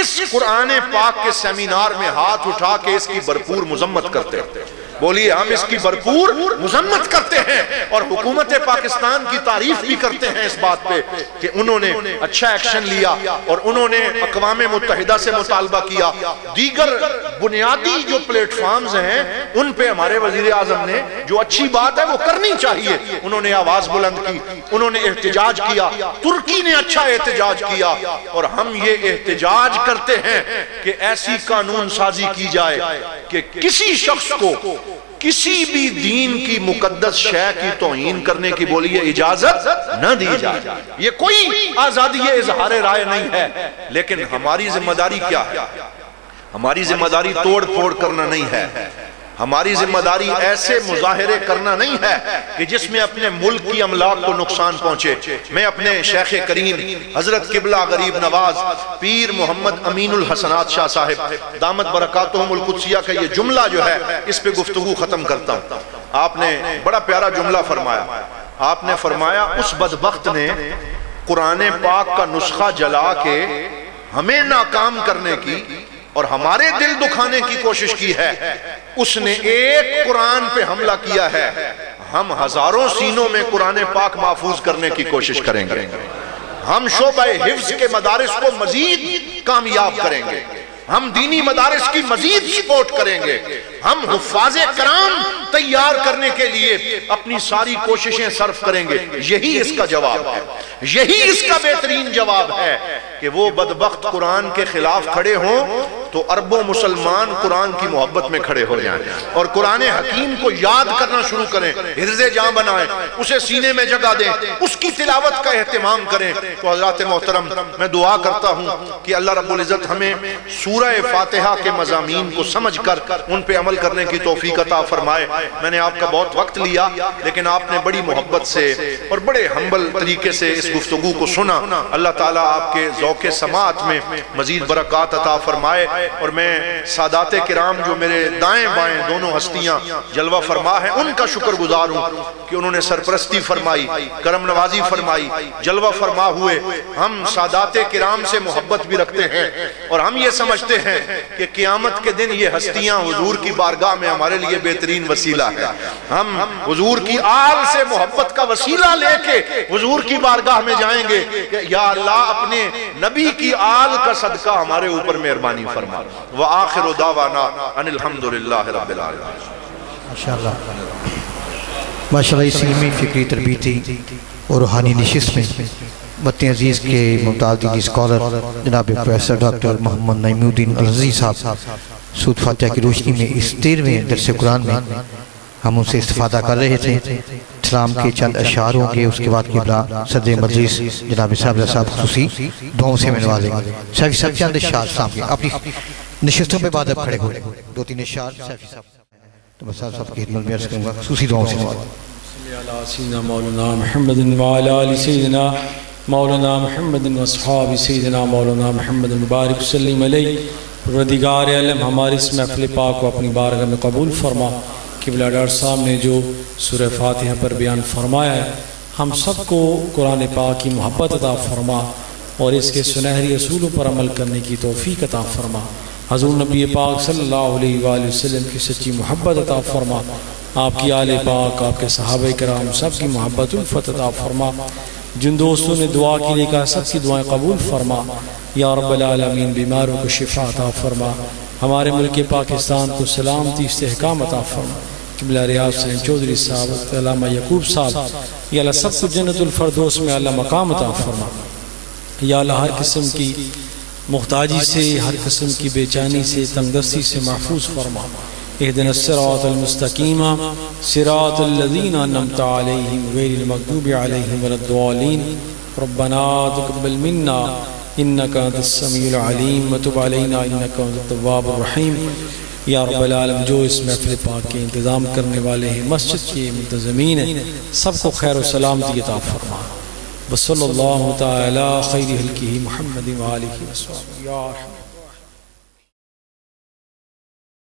اس قرآن پاک کے سیمینار میں ہاتھ اٹھا کے اس کی بھرپور مذمت کرتے ہیں۔ بولیے ہم اس کی بھرپور مذمت کرتے ہیں اور حکومت پاکستان کی تعریف بھی کرتے ہیں اس بات پہ کہ انہوں نے اچھا ایکشن لیا اور انہوں نے اقوام متحدہ سے مطالبہ کیا. دیگر بنیادی جو پلیٹ فارمز ہیں ان پہ ہمارے وزیر اعظم نے جو اچھی بات ہے وہ کرنی چاہیے. انہوں نے آواز بلند کی, انہوں نے احتجاج کیا, ترکی نے اچھا احتجاج کیا, اور ہم یہ احتجاج کرتے ہیں کہ ایسی قانون سازی کی جائے کہ کسی شخص کو کسی بھی دین کی مقدس شے کی توہین کرنے کی بولیے اجازت نہ دی جائے. یہ کوئی آزادی اظہار رائے نہیں ہے, لیکن ہماری ذمہ داری کیا ہے؟ ہماری ذمہ داری توڑ پھوڑ کرنا نہیں ہے. ہماری ذمہ داری ایسے مظاہرے کرنا نہیں ہے کہ جس میں اپنے ملک کی املاک کو نقصان پہنچے. میں اپنے شیخ کریم حضرت قبلہ غریب نواز پیر محمد امین الحسنات شاہ صاحب دامت برکاتہم القدسیہ کا یہ جملہ جو ہے اس پہ گفتگو ختم کرتا ہوں. آپ نے بڑا پیارا جملہ فرمایا. آپ نے فرمایا اس بدبخت نے قرآن پاک کا نسخہ جلا کے ہمیں ناکام کرنے کی اور ہمارے دل دکھانے کی کوشش کی ہے. اس نے ایک قرآن پہ حملہ کیا ہے, ہم ہزاروں سینوں میں قرآن پاک محفوظ کرنے کی کوشش کریں گے. ہم شعبہ حفظ کے مدارس کو مزید کامیاب کریں گے, ہم دینی مدارس کی مزید سپورٹ کریں گے, ہم حفاظ کرام تیار کرنے کے لیے اپنی ساری کوششیں صرف کریں گے. یہی اس کا جواب ہے, یہی اس کا بہترین جواب ہے کہ وہ بدبخت قرآن کے خلاف کھڑے ہوں تو اربوں مسلمان قرآن کی محبت میں کھڑے ہو جائیں اور قرآن حکیم کو یاد کرنا شروع کریں, حرز جاں بنائیں, اسے سینے میں جگہ دیں, اس کی تلاوت کا اہتمام کریں. تو حضرات محترم میں دعا کرتا ہوں کہ اللہ رب العزت ہمیں سورہ فاتحہ کے مضامین کو سمجھ کر ان پہ عمل کرنے کی توفیق عطا فرمائے. میں نے آپ کا بہت وقت لیا, لیکن آپ نے بڑی محبت سے اور بڑے ہمبل طریقے سے اس گفتگو کو سنا. اللہ تعالیٰ آپ کے ذوق سماعت میں مزید برکات عطا فرمائے. اور میں سادات کرام جو میرے دائیں بائیں دونوں ہستیاں جلوہ فرما ہیں ان کا شکر گزار ہوں کہ انہوں نے سرپرستی فرمائی, کرم نوازی فرمائی, جلوہ فرما ہوئے. ہم سادات کرام سے محبت بھی رکھتے ہیں اور ہم یہ سمجھتے ہیں کہ قیامت کے دن یہ ہستیاں حضور کی بارگاہ میں ہمارے لیے بہترین وسیلہ ہے. ہم حضور کی آل سے محبت کا وسیلہ لے کے حضور کی بارگاہ میں جائیں گے کہ یا اللہ اپنے نبی کی آل کا صدقہ ہمارے اوپر مہربانی فرما. وآخر دعوانا ان الحمدللہ رب العالمین. ماشاءاللہ ماشاءاللہ اس علمی فکری تربیتی اور روحانی نشست میں وطن عزیز کے ممتاز دینی اسکالر جناب پروفیسر ڈاکٹر محمد نعیم الدین العزیزی صاحب سورۃ فاتحہ کی روشنی میں اس 13ویں درس قرآن میں ہم ان سے استفادہ کر رہے تھے. سلام کے چند اشعار ہوں گے, اس کے بعد قبلہ صدر مجلس جناب صاحب خصوصی دعاؤں سے منوازیں گے. سیفی صاحب چند اشعار سلام کے اپنی نشستوں پہ بعد اب کھڑے ہوئے 2-3 اشعار سیفی صاحب تو میں صاحب کی خدمت میں عرض کروں گا خصوصی دعاؤں سے منوازیں. سیدنا مولانا محمد وعلی آل سیدنا مولانا محمد واصحاب سیدنا مولانا محمد مبارک وسلم علیہ. پروردگار عالم ہماری اس محفل پاک کو اپنی بارگاہ میں قبول فرما. قبلہ ڈاکٹر صاحب نے جو سورہ فاتحہ پر بیان فرمایا ہے ہم سب کو قرآن پاک کی محبت عطا فرما اور اس کے سنہری اصولوں پر عمل کرنے کی توفیق عطا فرما. حضور نبی پاک صلی اللہ علیہ وآلہ وسلم کی سچی محبت عطا فرما. آپ کی آل پاک, آپ کے صحابہ کرام سب کی محبت الفت عطا فرما. جن دوستوں نے دعا کے لیے کہا سب کی دعائیں قبول فرما. یا رب العالمین بیماروں کو شفا عطا فرما. ہمارے ملک پاکستان کو سلامتی استحکام عطا فرما. قبلہ ریاض حسین چودھری صاحب, علامہ یعقوب صاحب, یا اللہ سب کو جنت الفردوس میں اللہ مقام عطا فرما. یا اللہ ہر قسم کی محتاجی سے, ہر قسم کی بے چینی سے, تنگ دستی سے محفوظ فرما. اہدنا الصراط المستقیم صراط الذین انعمت علیہم غیر المغضوب علیہم ولا الضالین. ربنا تقبل منا انک انت السمیع العلیم وتب علینا انک انت التواب الرحیم. یا رب العالم جو اس محفل پاک کے انتظام کرنے والے ہیں, مسجد کے منتظمین ہیں, سب کو خیر و سلامتی عطا فرما. وصلی اللہ تعالی خیر خلقہ محمد وآلہ وسلم. یا رحمت